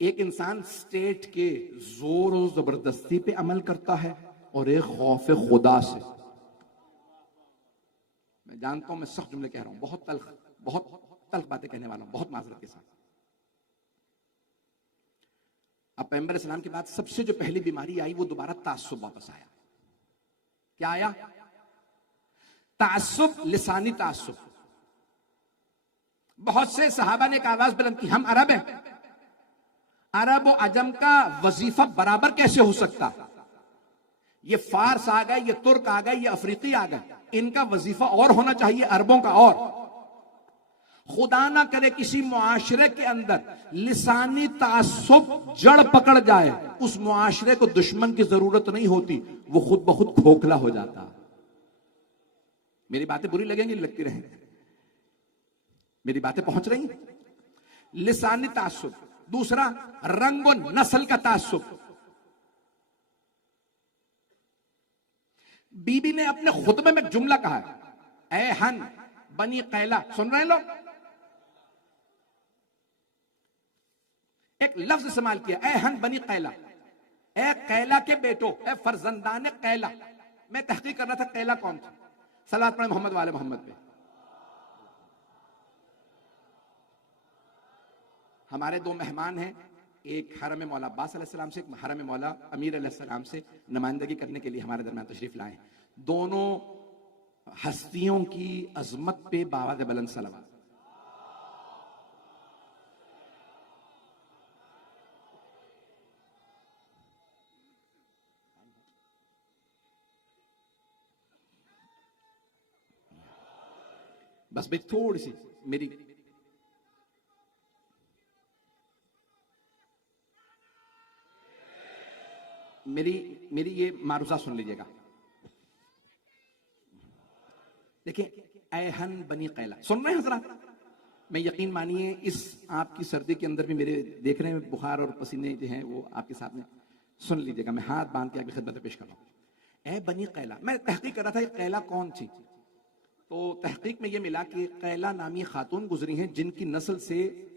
ایک انسان سٹیٹ کے زور و زبردستی پہ عمل کرتا ہے اور ایک خوف خدا سے. میں جانتا ہوں میں سخت جملے کہہ رہا ہوں، بہت تلخ باتیں کہنے والا ہوں، بہت معذرت کے ساتھ. اب پیغمبر اسلام کے بعد سب سے جو پہلی بیماری آئی وہ دوبارہ تعصب واپس آیا. کیا آیا؟ تعصب، لسانی تعصب. بہت سے صحابہ نے ایک آواز بلند کی، ہم عرب ہیں، عرب و عجم کا وظیفہ برابر کیسے ہو سکتا؟ یہ فارس آ گئے، یہ ترک آ گئے، یہ افریقی آ گئے، ان کا وظیفہ اور ہونا چاہیے، عربوں کا اور. خدا نہ کرے کسی معاشرے کے اندر لسانی تعصب جڑ پکڑ جائے، اس معاشرے کو دشمن کی ضرورت نہیں ہوتی، وہ خود بخود کھوکھلا ہو جاتا. میری باتیں بری لگیں گی، لگتی رہیں، میری باتیں پہنچ رہی ہیں. لسانی تعصب. دوسرا، رنگ و نسل کا تعصب. بی بی نے اپنے خطبے میں جملہ کہا ہے، اے ہن بنی قیلا. سن رہے ہیں لوگ؟ ایک لفظ استعمال کیا، اے ہن بنی قیلا، اے قیلا کے بیٹو، اے فرزندان قیلا. میں تحقیق کر رہا تھا قیلا کون تھا. صلوات پڑھیں محمد والے محمد پہ. ہمارے دو مہمان ہیں، ایک حرم مولا عباس علیہ السلام سے، ایک حرم مولا امیر علیہ السلام سے نمائندگی کرنے کے لیے ہمارے درمیان تشریف لائے. دونوں ہستیوں کی عظمت پہ بآواز بلند صلوات. بس بھئی تھوڑی سی میری یہ معروضہ سن لیجئے گا. دیکھیں، اے ہن بنی قیلا، سن رہے ہیں حضرات؟ میں یقین مانیے اس آپ کی سردی کے اندر بھی میرے دیکھ رہے ہیں بخار اور پسینے جو ہیں وہ آپ کے ساتھ میں. سن لیجئے گا، میں ہاتھ باندھ کے آپ کی خدمت پیش کر رہا ہوں. اے بنی قیلا. میں تحقیق کر رہا تھا یہ قیلا کون تھی، تو تحقیق میں یہ ملا کہ قیلا نامی خاتون گزری ہیں جن کی نسل سے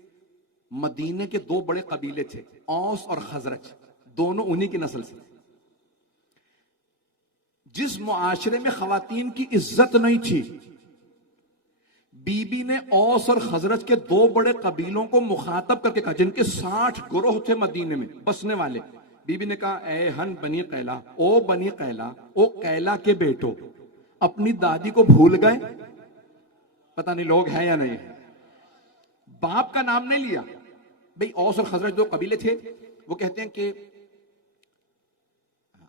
مدینے کے دو بڑے قبیلے تھے، اوس اور خزرج، دونوں انہی کی نسل سے. جس معاشرے میں خواتین کی عزت نہیں تھی، بی بی نے اوس اور خزرج کے دو بڑے قبیلوں کو مخاطب کر کے کہا، جن کے 60 گروہ تھے مدینے میں بسنے والے. بی بی نے کہا، اے ہن بنی قیلا، او بنی قیلا، او قیلا کے بیٹو، اپنی دادی کو بھول گئے؟ پتہ نہیں لوگ ہیں یا نہیں. باپ کا نام نہیں لیا. بھئی اوس اور خزرج دو قبیلے تھے. وہ کہتے ہیں کہ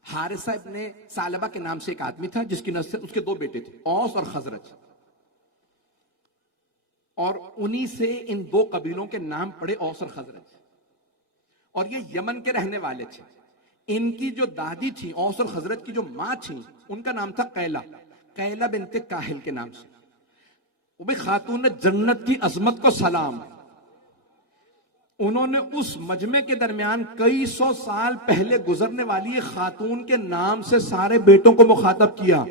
حارثہ ابن ثعلبہ کے نام سے ایک آدمی تھا جس کی نسل، اس کے دو بیٹے تھے، اوس اور خزرج، اور انہی سے ان دو قبیلوں کے نام پڑے، اوس اور خزرج. اور یہ یمن کے رہنے والے تھے. ان کی جو دادی تھی، اوس اور خزرج کی جو ماں تھی، ان کا نام تھا قیلا، قیلا بنت کاہل کے نام سے. وہ بھی خاتون جنت کی عظمت کو سلام. انہوں نے اس مجمع کے درمیان کئی سو سال پہلے گزرنے والی خاتون کے نام سے سارے بیٹوں کو مخاطب کیا.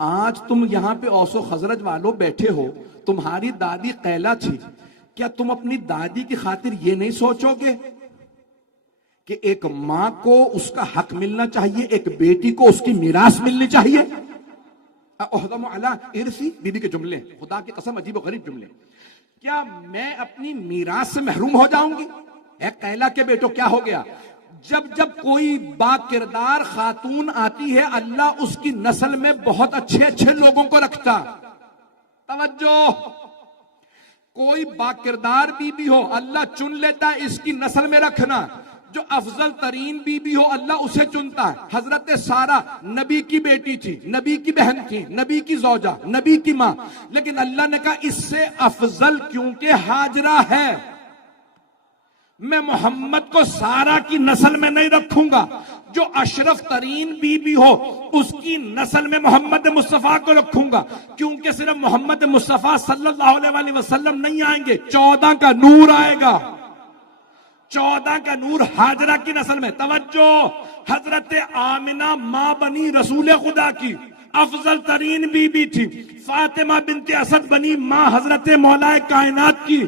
آج تم یہاں پہ اوس و خزرج والوں بیٹھے ہو, تمہاری دادی قیلا تھی, کیا تم اپنی دادی کی خاطر یہ نہیں سوچو گے کہ ایک ماں کو اس کا حق ملنا چاہیے, ایک بیٹی کو اس کی میراث ملنی چاہیے؟ احدم علی ارثی, بی بی کے جملے, خدا کی قسم عجیب و غریب جملے. کیا میں اپنی میراث سے محروم ہو جاؤں گی؟ اے قیلا کے بیٹو, کیا ہو گیا؟ جب کوئی با کردار خاتون آتی ہے, اللہ اس کی نسل میں بہت اچھے اچھے لوگوں کو رکھتا. توجہ, کوئی با کردار بی بی ہو, اللہ چن لیتا ہے اس کی نسل میں رکھنا. جو افضل ترین بی بی ہو, اللہ اسے چنتا ہے. حضرت سارہ نبی کی بیٹی تھی, نبی کی بہن تھی, نبی کی زوجہ, نبی کی ماں, لیکن اللہ نے کہا اس سے افضل کیونکہ ہاجرہ ہے, میں محمد کو سارہ کی نسل میں نہیں رکھوں گا. جو اشرف ترین بی بی ہو اس کی نسل میں محمد مصطفیٰ کو رکھوں گا, کیونکہ صرف محمد مصطفیٰ صلی اللہ علیہ وسلم نہیں آئیں گے, 14 کا نور آئے گا. 14 کا نور ہاجرہ کی نسل میں. توجہ, حضرت آمنہ ماں بنی رسول خدا کی افضل ترین بی بی تھی. فاطمہ بنت اسد بنی ماں حضرت مولا کائنات کی.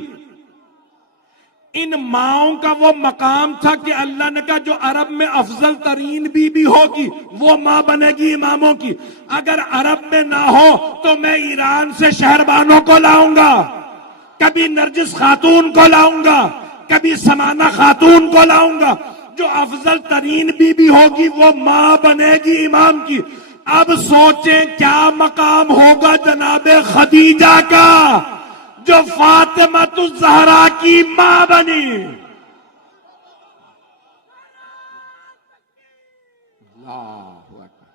ان ماؤں کا وہ مقام تھا کہ اللہ نے کہا جو عرب میں افضل ترین بی بی ہوگی وہ ماں بنے گی اماموں کی. اگر عرب میں نہ ہو تو میں ایران سے شہربانوں کو لاؤں گا, کبھی نرجس خاتون کو لاؤں گا, کبھی سمانہ خاتون کو لاؤں گا. جو افضل ترین بی بی ہوگی وہ ماں بنے گی امام کی. اب سوچیں کیا مقام ہوگا جناب خدیجہ کا جو فاطمہ الزہرا کی ماں بنی. اللہ اکبر.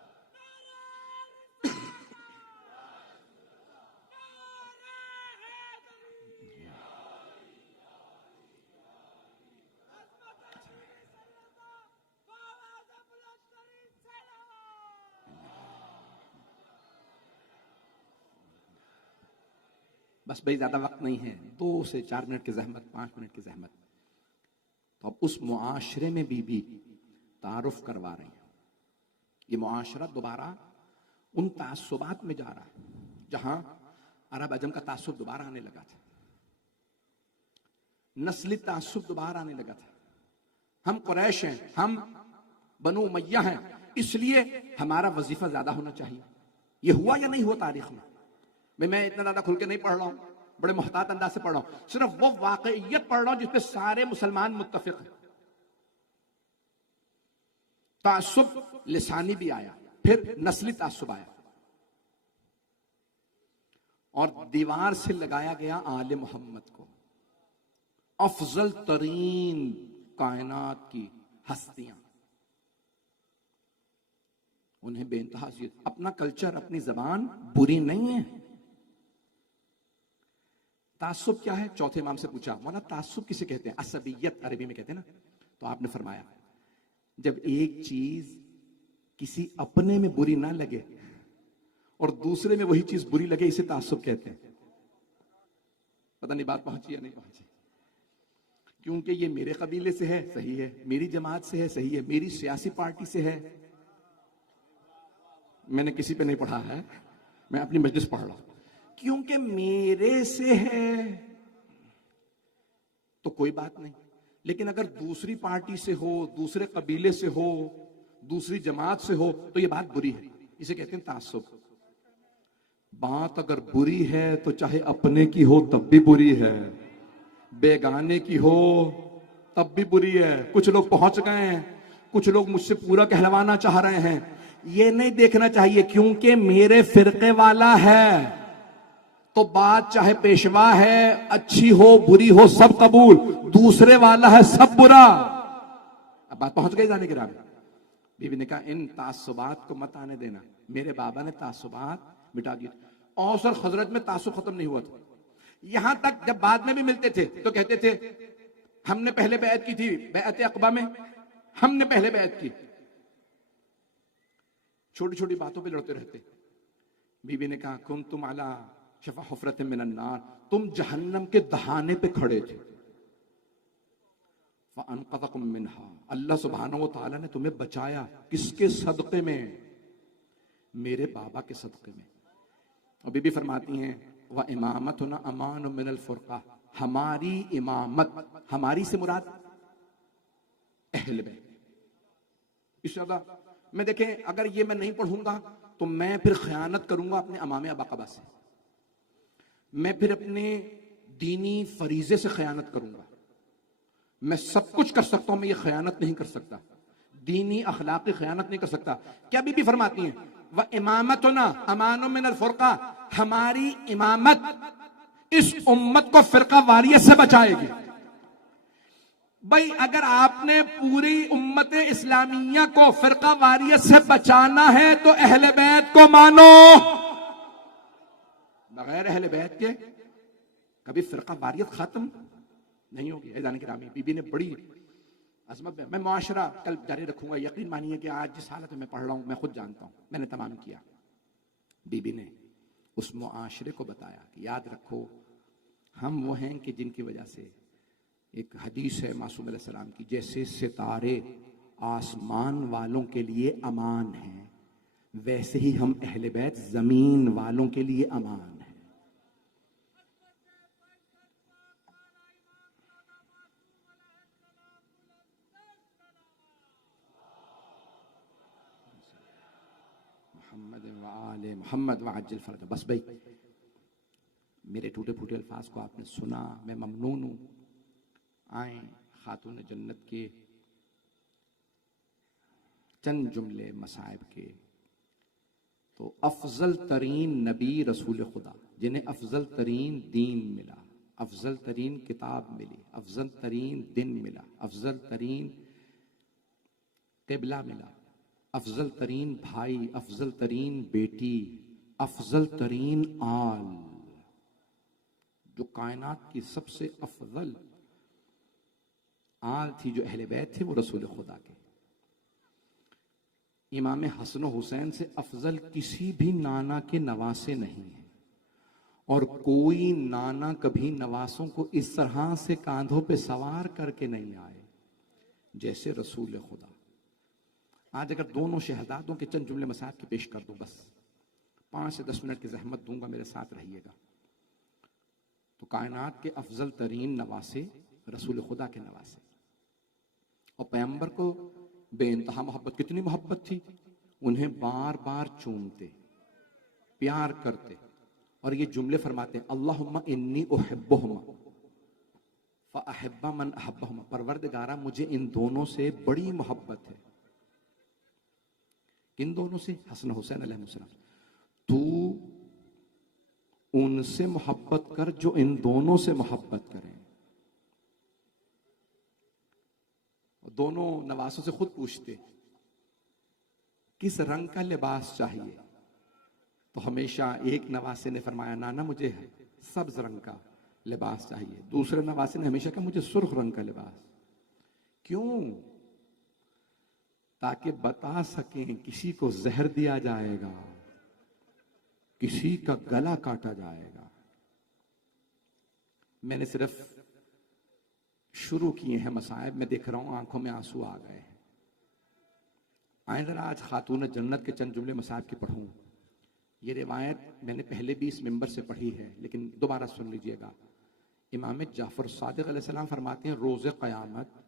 بس بھائی زیادہ وقت نہیں ہے, 2 سے 4 منٹ کی زحمت, 5 منٹ کی زحمت. تو اب اس معاشرے میں بھی تعارف کروا رہے ہیں. یہ معاشرہ دوبارہ ان تعصبات میں جا رہا ہے جہاں عرب عجم کا تعصب دوبارہ آنے لگا تھا, نسلی تعصب دوبارہ آنے لگا تھا. ہم قریش ہیں, ہم بنو امیہ ہیں, اس لیے ہمارا وظیفہ زیادہ ہونا چاہیے. یہ ہوا یا نہیں ہوا تاریخ میں؟ میں اتنا زیادہ کھل کے نہیں پڑھ رہا ہوں, بڑے محتاط انداز سے پڑھ رہا ہوں, صرف وہ واقعیت پڑھ رہا ہوں جس پہ سارے مسلمان متفق ہیں. تعصب لسانی بھی آیا, پھر نسلی تعصب آیا, اور دیوار سے لگایا گیا آل محمد کو. افضل ترین کائنات کی ہستیاں, انہیں بے انتہا عزت. اپنا کلچر, اپنی زبان بری نہیں ہے. تعصب کیا ہے؟ چوتھے امام سے پوچھا, مولانا تعصب کسے کہتے ہیں؟ عصبیت عربی میں کہتے ہیں نا. تو آپ نے فرمایا جب ایک چیز کسی اپنے میں بری نہ لگے اور دوسرے میں وہی چیز بری لگے, اسے تعصب کہتے ہیں. پتہ نہیں بات پہنچی یا نہیں پہنچی. کیونکہ یہ میرے قبیلے سے ہے, صحیح ہے, میری جماعت سے ہے, صحیح ہے, میری سیاسی پارٹی سے ہے. میں نے کسی پہ نہیں پڑھا ہے, میں اپنی مجلس پڑھ رہا ہوں. کیونکہ میرے سے ہے تو کوئی بات نہیں, لیکن اگر دوسری پارٹی سے ہو, دوسرے قبیلے سے ہو, دوسری جماعت سے ہو تو یہ بات بری ہے. اسے کہتے ہیں تعصب. بات اگر بری ہے تو چاہے اپنے کی ہو تب بھی بری ہے, بیگانے کی ہو تب بھی بری ہے. کچھ لوگ پہنچ گئے ہیں, کچھ لوگ مجھ سے پورا کہلوانا چاہ رہے ہیں. یہ نہیں دیکھنا چاہیے کیونکہ میرے فرقے والا ہے تو بات چاہے پیشوا ہے, اچھی ہو بری ہو سب قبول, دوسرے والا ہے سب برا. اب بات پہنچ گئی جانے کے رابطے. بی بی نے کہا ان تعصبات کو مت آنے دینا. میرے بابا نے تعصبات مٹا دیے. اوس اور خزرج میں تعصب ختم نہیں ہوا تھا. یہاں تک جب بعد میں بھی ملتے تھے تو کہتے تھے ہم نے پہلے بیعت کی تھی, بیعت عقبہ میں ہم نے پہلے بیعت کی. چھوٹی چھوٹی باتوں پہ لڑتے رہتے. بی بی نے کہا کنتم علی شفا حفرۃ من النار, تم جہنم کے دہانے پہ کھڑے تھے. فانقذکم منہا, اللہ سبحانہ و تعالی نے تمہیں بچایا. کس کے صدقے میں؟ میرے بابا کے صدقے میں. اور بی بی فرماتی ہیں وَإِمَامَتُنَا أَمَانٌ مِّنَ الْفُرْقَةِ، ہماری امامت، ہماری سے مراد اہل بیت. اس طرح میں دیکھیں اگر یہ میں نہیں پڑھوں گا تو میں پھر خیانت کروں گا اپنے امام ابا قبا سے، میں پھر اپنے دینی فریضے سے خیانت کروں گا. میں سب کچھ کر سکتا ہوں، میں یہ خیانت نہیں کر سکتا، دینی اخلاقی خیانت نہیں کر سکتا. کیا بی بی فرماتی ہیں وَإِمَامَتُنَا أَمَانٌ مِّنَ الْفُرْقَةِ، ہماری امامت اس امت کو فرقہ واریت سے بچائے گی. بھائی اگر آپ نے پوری امت اسلامیہ کو فرقہ واریت سے بچانا ہے تو اہل بیت کو مانو. بغیر اہل بیت کے کبھی فرقہ واریت ختم نہیں ہوگی. اعزان گرامی، بی بی نے بڑی عظمت میں معاشرہ کل جاری رکھوں گا. یقین مانیے کہ آج جس حالت میں پڑھ رہا ہوں میں خود جانتا ہوں، میں نے تمام کیا. بی بی نے اس معاشرے کو بتایا کہ یاد رکھو ہم وہ ہیں کہ جن کی وجہ سے، ایک حدیث ہے معصوم علیہ السلام کی، جیسے ستارے آسمان والوں کے لیے امان ہیں ویسے ہی ہم اہل بیت زمین والوں کے لیے امان ہیں. محمد وآل محمد وعجل فرج. بس بھائی میرے ٹوٹے پھوٹے الفاظ کو آپ نے سنا، میں ممنون ہوں. آئیں خاتون جنت کے چند جملے مصائب کے. تو افضل ترین نبی رسول خدا، جنہیں افضل ترین دین ملا، افضل ترین کتاب ملی، افضل ترین دن ملا، افضل ترین قبلہ ملا، افضل ترین بھائی، افضل ترین بیٹی، افضل ترین آل، جو کائنات کی سب سے افضل آل تھی، جو اہل بیت تھے، وہ رسول خدا کے. امام حسن و حسین سے افضل کسی بھی نانا کے نواسے نہیں ہیں، اور کوئی نانا کبھی نواسوں کو اس طرح سے کاندھوں پہ سوار کر کے نہیں آئے جیسے رسول خدا. آج اگر دونوں شہزادوں کے چند جملے مسائل کے پیش کر دوں، بس 5 سے 10 منٹ کی زحمت دوں گا، میرے ساتھ رہیے گا. تو کائنات کے افضل ترین نواسے رسول خدا کے نواسے، اور پیغمبر کو بے انتہا محبت. کتنی محبت تھی؟ انہیں بار بار چومتے، پیار کرتے، اور یہ جملے فرماتے ہیں اللہم انی احبہما فاحب من احبہما. پروردگارہ مجھے ان دونوں سے بڑی محبت ہے. کن دونوں سے؟ حسن حسین علیہ السلام. تو ان سے محبت کر جو ان دونوں سے محبت کریں. دونوں نواسوں سے خود پوچھتے کس رنگ کا لباس چاہیے، تو ہمیشہ ایک نواسے نے فرمایا نانا مجھے سبز رنگ کا لباس چاہیے. دوسرے نواسے نے ہمیشہ کہا مجھے سرخ رنگ کا لباس. کیوں؟ تاکہ بتا سکیں کسی کو زہر دیا جائے گا، کسی کا گلا کاٹا جائے گا. میں نے صرف شروع کیے ہیں مصائب، میں دیکھ رہا ہوں آنکھوں میں آنسو آ گئے ہیں. آئیں ذرا آج خاتون جنت کے چند جملے مصائب کی پڑھوں. یہ روایت میں نے پہلے بھی اس ممبر سے پڑھی ہے لیکن دوبارہ سن لیجئے گا. امام جعفر صادق علیہ السلام فرماتے ہیں روز قیامت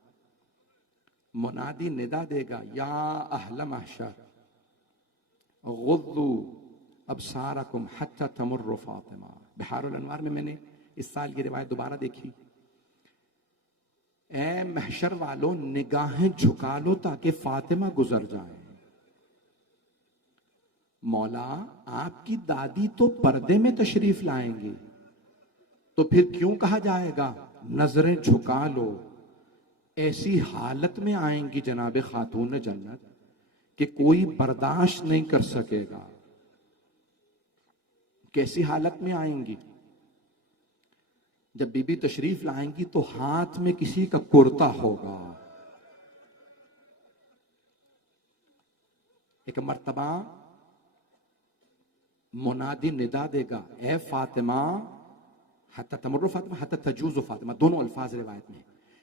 منادی ندا دے گا یا اہل محشر غضوا ابصارکم حتی تمر فاطمہ. بحار الانوار میں نے اس سال یہ روایت دوبارہ دیکھی. اے محشر والوں نگاہیں جھکا لو تاکہ فاطمہ گزر جائیں. مولا آپ کی دادی تو پردے میں تشریف لائیں گی، تو پھر کیوں کہا جائے گا نظریں جھکا لو؟ ایسی حالت میں آئیں گی جناب خاتون جنت کہ کوئی برداشت نہیں کر سکے گا. کیسی حالت میں آئیں گی؟ جب بی بی تشریف لائیں گی تو ہاتھ میں کسی کا کرتا ہوگا. ایک مرتبہ منادی ندا دے گا اے فاطمہ حتی تمر فاطمہ حتی تجوز فاطمہ. دونوں الفاظ روایت میں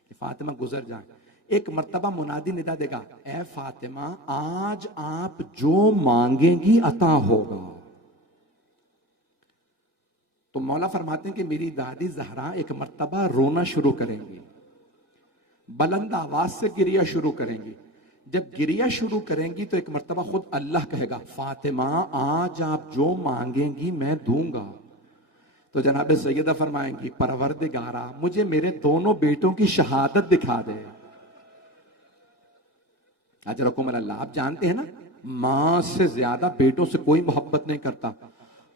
کہ فاطمہ گزر جائیں. ایک مرتبہ منادی ندا دے گا، اے فاطمہ آج آپ جو مانگیں گی عطا ہوگا. تو مولا فرماتے ہیں کہ میری دادی زہرا ایک مرتبہ رونا شروع کریں گی، بلند آواز سے گریہ شروع کریں گی. جب گریہ شروع کریں گی تو ایک مرتبہ خود اللہ کہے گا، فاطمہ آج آپ جو مانگیں گی میں دوں گا. تو جناب سیدہ فرمائیں گی، پروردگارا مجھے میرے دونوں بیٹوں کی شہادت دکھا دے. اجرکم اللہ. آپ جانتے ہیں نا ماں سے زیادہ بیٹوں سے کوئی محبت نہیں کرتا،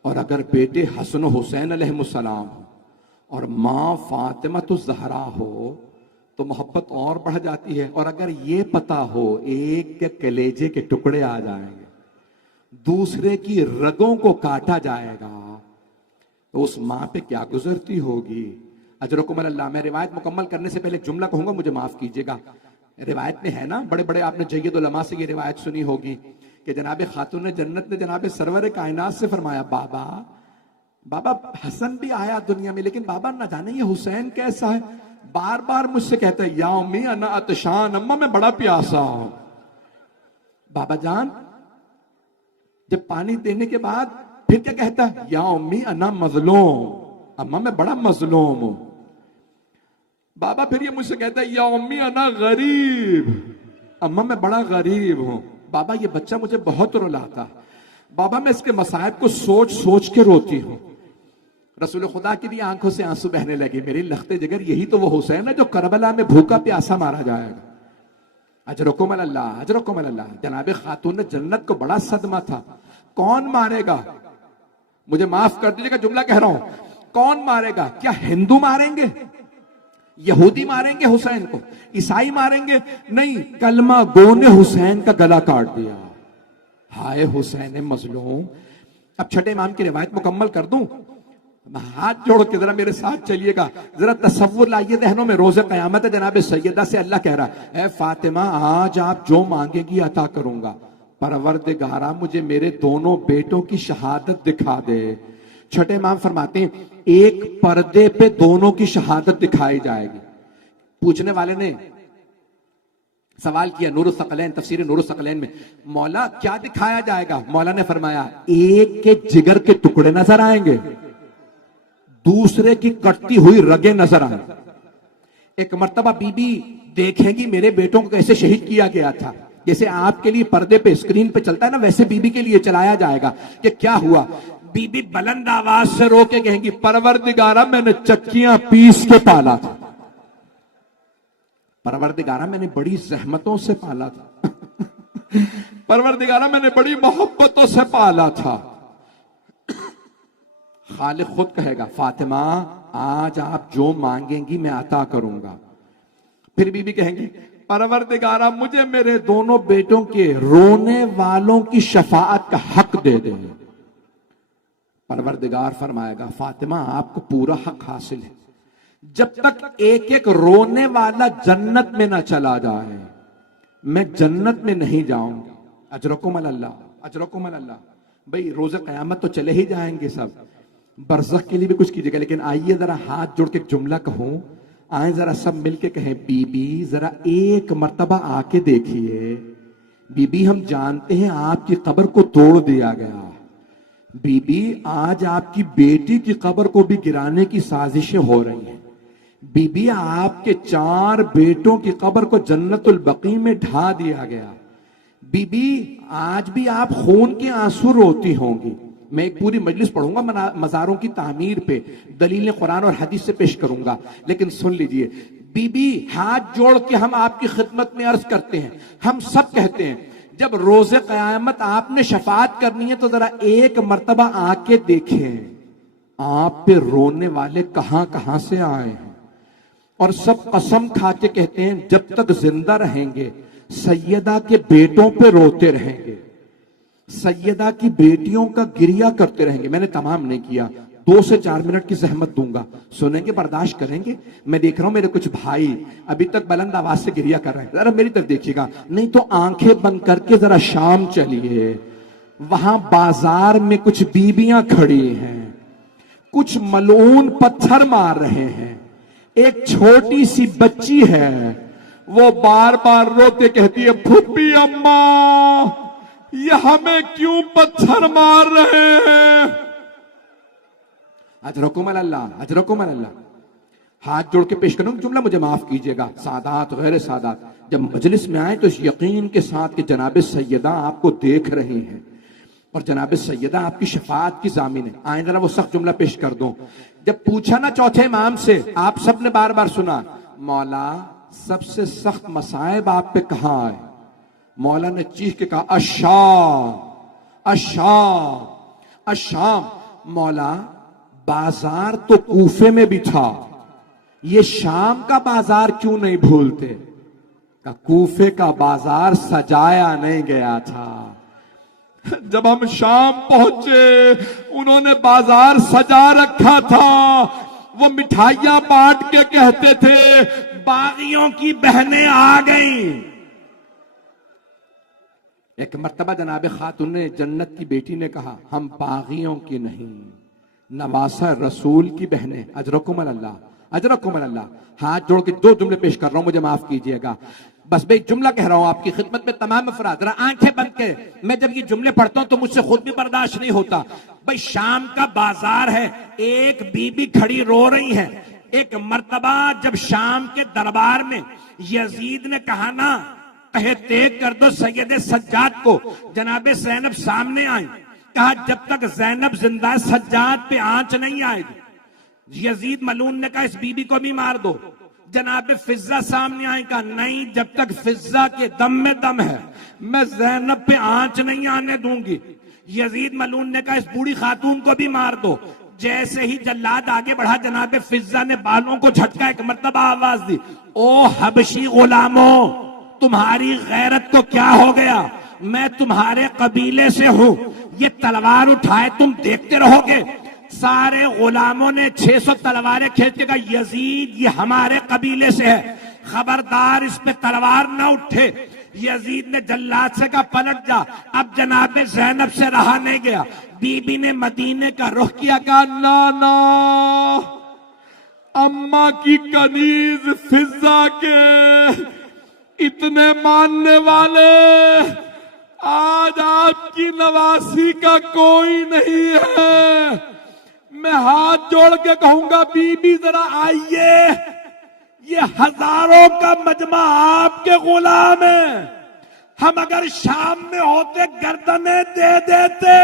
اور اگر بیٹے حسن و حسین علیہ السلام ہو اور ماں فاطمہ الزہرا ہو تو محبت اور بڑھ جاتی ہے. اور اگر یہ پتا ہو ایک کے کلیجے کے ٹکڑے آ جائیں گے، دوسرے کی رگوں کو کاٹا جائے گا، تو اس ماں پہ کیا گزرتی ہوگی. اجرکم اللہ. میں روایت مکمل کرنے سے پہلے ایک جملہ کہوں گا، مجھے معاف کیجیے گا. روایت میں ہے نا، بڑے بڑے آپ نے جید علماء سے یہ روایت سنی ہوگی کہ جناب خاتون جنت نے جناب سرور کائنات سے فرمایا، بابا حسن بھی آیا دنیا میں، لیکن بابا نہ جانے یہ حسین کیسا ہے. بار بار مجھ سے کہتا ہے، یا امی انا عطشان، اماں میں بڑا پیاسا ہوں. بابا جان جب پانی دینے کے بعد پھر کیا کہتا ہے، یا امی انا مظلوم، اماں میں بڑا مظلوم ہوں. بابا پھر یہ مجھ سے کہتا ہے، یا امی انا غریب، اماں میں بڑا غریب ہوں. بابا یہ بچہ مجھے بہت رلاتا ہے، بابا میں اس کے مصائب کو سوچ سوچ کے روتی ہوں. رسول خدا کی بھی آنکھوں سے آنسو بہنے لگے. میری لختے جگر یہی تو وہ حسین ہے جو کربلا میں بھوکا پیاسا مارا جائے گا. اجرکم اللہ، اجرکم اللہ. جناب خاتون جنت کو بڑا صدمہ تھا. کون مارے گا؟ مجھے معاف کر دیجیے گا جملہ کہہ رہا ہوں، کون مارے گا؟ کیا ہندو ماریں گے؟ یہودی ماریں گے حسین کو؟ عیسائی ماریں گے؟ نہیں، کلمہ گو نے حسین کا گلا کاٹ دیا. ہائے حسین مظلوم. اب چھٹے امام کی روایت مکمل کر دوں؟ ہاتھ جوڑ کے ذرا میرے ساتھ چلیے گا، ذرا تصور لائیے ذہنوں میں. روز قیامت ہے، جناب سیدہ سے اللہ کہہ رہا ہے، اے فاطمہ آج آپ جو مانگے گی عطا کروں گا. پروردگارا مجھے میرے دونوں بیٹوں کی شہادت دکھا دے. چھٹے امام فرماتے ہیں ایک پردے پہ دونوں کی شہادت دکھائی جائے گی. پوچھنے والے نے سوال کیا نور الثقلین، تفسیر نور الثقلین میں، مولا کیا دکھایا جائے گا؟ مولا نے فرمایا ایک کے جگر کے ٹکڑے نظر آئیں گے، دوسرے کی کٹتی ہوئی رگیں نظر آئیں. ایک مرتبہ بی بی دیکھیں گی میرے بیٹوں کو کیسے شہید کیا گیا تھا. جیسے آپ کے لیے پردے پہ اسکرین پہ چلتا ہے نا، ویسے بی بی کے لیے چلایا جائے گا کہ کیا ہوا. بی بی بلند آواز سے رو کے کہیں گی، پروردگارہ میں نے چکیاں پیس کے پالا تھا، پروردگارہ میں نے بڑی زحمتوں سے پالا تھا، پروردگارہ میں نے بڑی محبتوں سے پالا تھا. خالق خود کہے گا، فاطمہ آج آپ جو مانگیں گی میں عطا کروں گا. پھر بی بی کہیں گی، پروردگارہ مجھے میرے دونوں بیٹوں کے رونے والوں کی شفاعت کا حق دے دے. پروردگار فرمائے گا، فاطمہ آپ کو پورا حق حاصل ہے. جب تک ایک ایک رونے والا جنت میں نہ چلا جائے میں جنت میں نہیں جاؤں گا. اجرکم اللہ، اجرکم اللہ. بھئی روز قیامت تو چلے ہی جائیں گے سب، برزخ کے لیے بھی کچھ کیجیے گا. لیکن آئیے ذرا ہاتھ جوڑ کے ایک جملہ کہوں، آئیں ذرا سب مل کے کہیں، بی بی ذرا ایک مرتبہ آ کے دیکھیے. بی بی ہم جانتے ہیں آپ کی قبر کو توڑ دیا گیا، بی بی آج آپ کی بیٹی کی قبر کو بھی گرانے کی سازشیں ہو رہی ہیں. بی بی آپ کے 4 بیٹوں کی قبر کو جنت البقیع میں ڈھا دیا گیا. بی بی آج بھی آپ خون کے آنسو روتی ہوں گی. میں ایک پوری مجلس پڑھوں گا مزاروں کی تعمیر پہ، دلیل قرآن اور حدیث سے پیش کروں گا، لیکن سن لیجئے. بی بی ہاتھ جوڑ کے ہم آپ کی خدمت میں عرض کرتے ہیں، ہم سب کہتے ہیں جب روز قیامت آپ نے شفاعت کرنی ہے تو ذرا ایک مرتبہ آ کے دیکھیں آپ پہ رونے والے کہاں کہاں سے آئے ہیں. اور سب قسم کھا کے کہتے ہیں جب تک زندہ رہیں گے سیدہ کے بیٹوں پہ روتے رہیں گے، سیدہ کی بیٹیوں کا گریہ کرتے رہیں گے. میں نے تمام نہیں کیا، 2 سے 4 منٹ کی زحمت دوں گا، سنیں گے، برداشت کریں گے. میں دیکھ رہا ہوں میرے کچھ بھائی ابھی تک بلند آواز سے گریہ کر رہے ہیں، ذرا میری طرف دیکھیے گا، نہیں تو آنکھیں بند کر کے ذرا شام چلیے. وہاں بازار میں کچھ بیویاں کھڑی ہیں، کچھ ملعون پتھر مار رہے ہیں. ایک چھوٹی سی بچی ہے وہ بار بار روتے کہتی ہے پھوپھی اماں یہ ہمیں کیوں پتھر مار رہے ہیں. اجرکم اللہ، اجرکم اللہ. ہاتھ جوڑ کے پیش کروں جملہ مجھے معاف کیجئے گا. سادات غیر سادات جب مجلس میں آئیں تو اس یقین کے ساتھ کہ جناب سیدہ آپ کو دیکھ رہی ہیں اور جناب سیدہ آپ کی شفاعت کی ضامن ہے. آئیں ذرا وہ سخت جملہ پیش کر دوں. جب پوچھا نا چوتھے امام سے، آپ سب نے بار بار سنا، مولا سب سے سخت مصائب آپ پہ کہاں آئے؟ مولا نے چیخ کے کہا الشام، الشام، الشام. مولا بازار تو کوفے میں بھی تھا، یہ شام کا بازار کیوں نہیں بھولتے؟ کہ کوفے کا بازار سجایا نہیں گیا تھا. جب ہم شام پہنچے انہوں نے بازار سجا رکھا تھا. وہ مٹھائیاں بانٹ کے کہتے تھے باغیوں کی بہنیں آ گئیں. ایک مرتبہ جناب خاتون نے جنت کی بیٹی نے کہا ہم باغیوں کی نہیں، نواسہ رسول کی بہنیں. اجرکم اللہ، اجرکم اللہ. ہاتھ جوڑ کے دو جملے پیش کر رہا ہوں، مجھے معاف کیجئے گا. بس میں ایک جملہ کہہ رہا ہوں آپ کی خدمت میں تمام افراد، ذرا آنکھیں بند کے. میں جب یہ جملے پڑھتا ہوں تو مجھ سے خود بھی برداشت نہیں ہوتا. بھائی شام کا بازار ہے، ایک بی بی کھڑی رو رہی ہے. ایک مرتبہ جب شام کے دربار میں یزید نے کہا نا کہے تیگ کر دو سید سجاد کو، جناب زینب سامنے آئی. کہا جب تک زینب زندہ ہے سجاد پہ آنچ نہیں آئے گی. یزید ملعون نے کہا اس بی بی کو بھی مار دو. جناب فضہ سامنے آئے، کہا نہیں جب تک فضہ کے دم میں دم ہے میں زینب پہ آنچ نہیں آنے دوں گی. یزید ملعون نے کہا اس بوڑھی خاتون کو بھی مار دو. جیسے ہی جلاد آگے بڑھا جناب فضہ نے بالوں کو جھٹکا، ایک مرتبہ آواز دی او حبشی غلاموں تمہاری غیرت کو کیا ہو گیا؟ میں تمہارے قبیلے سے ہوں، یہ تلوار اٹھائے تم دیکھتے رہو گے. سارے غلاموں نے 600 تلواریں کھینچ کے کہا یزید یہ ہمارے قبیلے سے ہے، خبردار اس پہ تلوار نہ اٹھے. یزید نے جلاد سے کہا پلٹ جا. اب جناب زینب سے رہا نہیں گیا، بی بی نے مدینے کا رخ کیا. کہا نانا اماں کی کنیز فضہ کے اتنے ماننے والے آج آپ کی نواسی کا کوئی نہیں ہے. میں ہاتھ جوڑ کے کہوں گا بی بی ذرا آئیے، یہ ہزاروں کا مجمع آپ کے غلام ہیں. ہم اگر شام میں ہوتے گردنیں دے دیتے.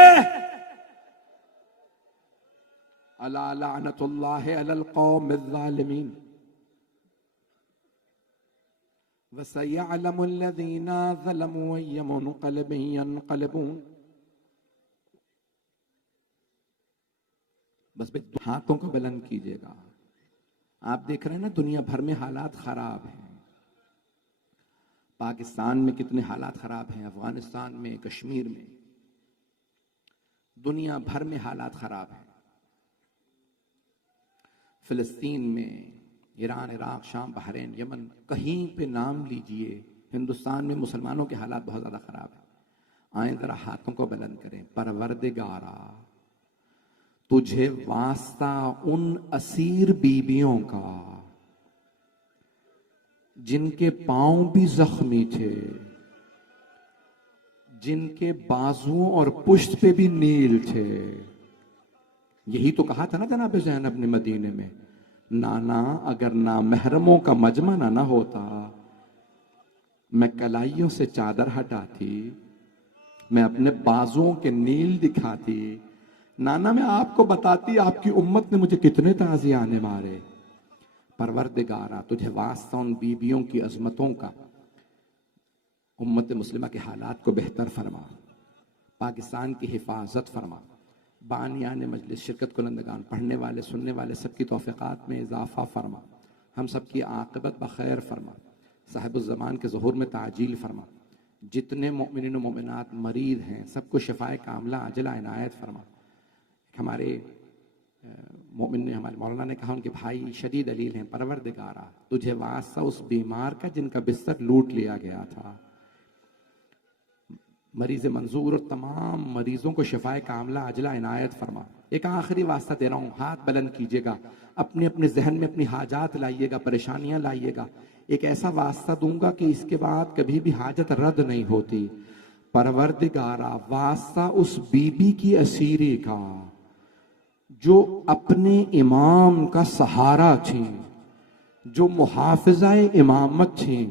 الا لعنت اللہ علی القوم الظالمین وسيعلم الذين ظلموا أي منقلب ينقلبون. بس ہاتھوں کو بلند کیجئے گا. آپ دیکھ رہے ہیں نا دنیا بھر میں حالات خراب ہیں. پاکستان میں کتنے حالات خراب ہیں، افغانستان میں، کشمیر میں، دنیا بھر میں حالات خراب ہیں. فلسطین میں، ایران، عراق، شام، بحرین، یمن، کہیں پہ نام لیجئے. ہندوستان میں مسلمانوں کے حالات بہت زیادہ خراب ہیں. آئیں ذرا ہاتھوں کو بلند کریں. پروردگارا تجھے واسطہ ان اسیر بیویوں کا جن کے پاؤں بھی زخمی تھے، جن کے بازو اور پشت پہ بھی نیل تھے. یہی تو کہا تھا نا جناب زینب نے مدینے میں، نانا اگر نامحرموں کا مجمع نہ ہوتا میں کلائیوں سے چادر ہٹاتی، میں اپنے بازوؤں کے نیل دکھاتی. نانا میں آپ کو بتاتی آپ کی امت نے مجھے کتنے تازیانے مارے. پروردگارا تجھے واسطہ ان بیویوں کی عظمتوں کا، امت مسلمہ کے حالات کو بہتر فرما، پاکستان کی حفاظت فرما. بانیان مجلس، شرکت کنندگان، پڑھنے والے، سننے والے سب کی توفیقات میں اضافہ فرما. ہم سب کی عاقبت بخیر فرما. صاحب الزمان کے ظہور میں تعجیل فرما. جتنے مؤمنین و مؤمنات مریض ہیں سب کو شفائے کاملہ عاجلہ عنایت فرما. ہمارے مومن نے، ہمارے مولانا نے کہا ان کے بھائی شدید علیل ہیں. پروردگارا تجھے واسطہ اس بیمار کا جن کا بستر لوٹ لیا گیا تھا، مریض منظور اور تمام مریضوں کو شفائے کاملہ عاجلہ عنایت فرما. ایک آخری واسطہ دے رہا ہوں، ہاتھ بلند کیجئے گا. اپنے اپنے ذہن میں اپنی حاجات لائیے گا، پریشانیاں لائیے گا. ایک ایسا واسطہ دوں گا کہ اس کے بعد کبھی بھی حاجت رد نہیں ہوتی. پروردگارا واسطہ اس بی بی کی اسیری کا جو اپنے امام کا سہارا تھی, جو محافظہ امامت تھی.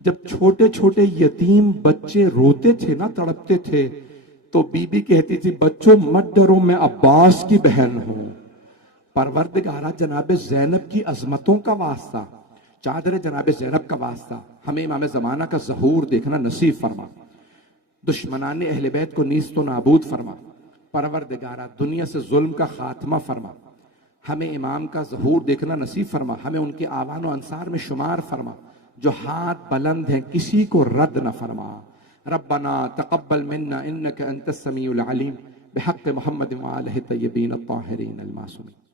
جب چھوٹے چھوٹے یتیم بچے روتے تھے نا, تڑپتے تھے, تو بی بی کہتی تھی بچوں مت ڈرو, میں عباس کی بہن ہوں. پروردگارہ جناب زینب کی عظمتوں کا واسطہ, چادر جناب زینب کا واسطہ, ہمیں امام زمانہ کا ظہور دیکھنا نصیب فرما. دشمنان اہل بیت کو نیست و نابود فرما. پروردگارہ دنیا سے ظلم کا خاتمہ فرما. ہمیں امام کا ظہور دیکھنا نصیب فرما. ہمیں ان کے آوان و انصار میں شمار فرما. جو ہاتھ بلند ہیں کسی کو رد نہ فرما. ربنا تقبل منا انك انت السميع العليم بحق محمد وآلہ الطیبین الطاہرین المعصومین.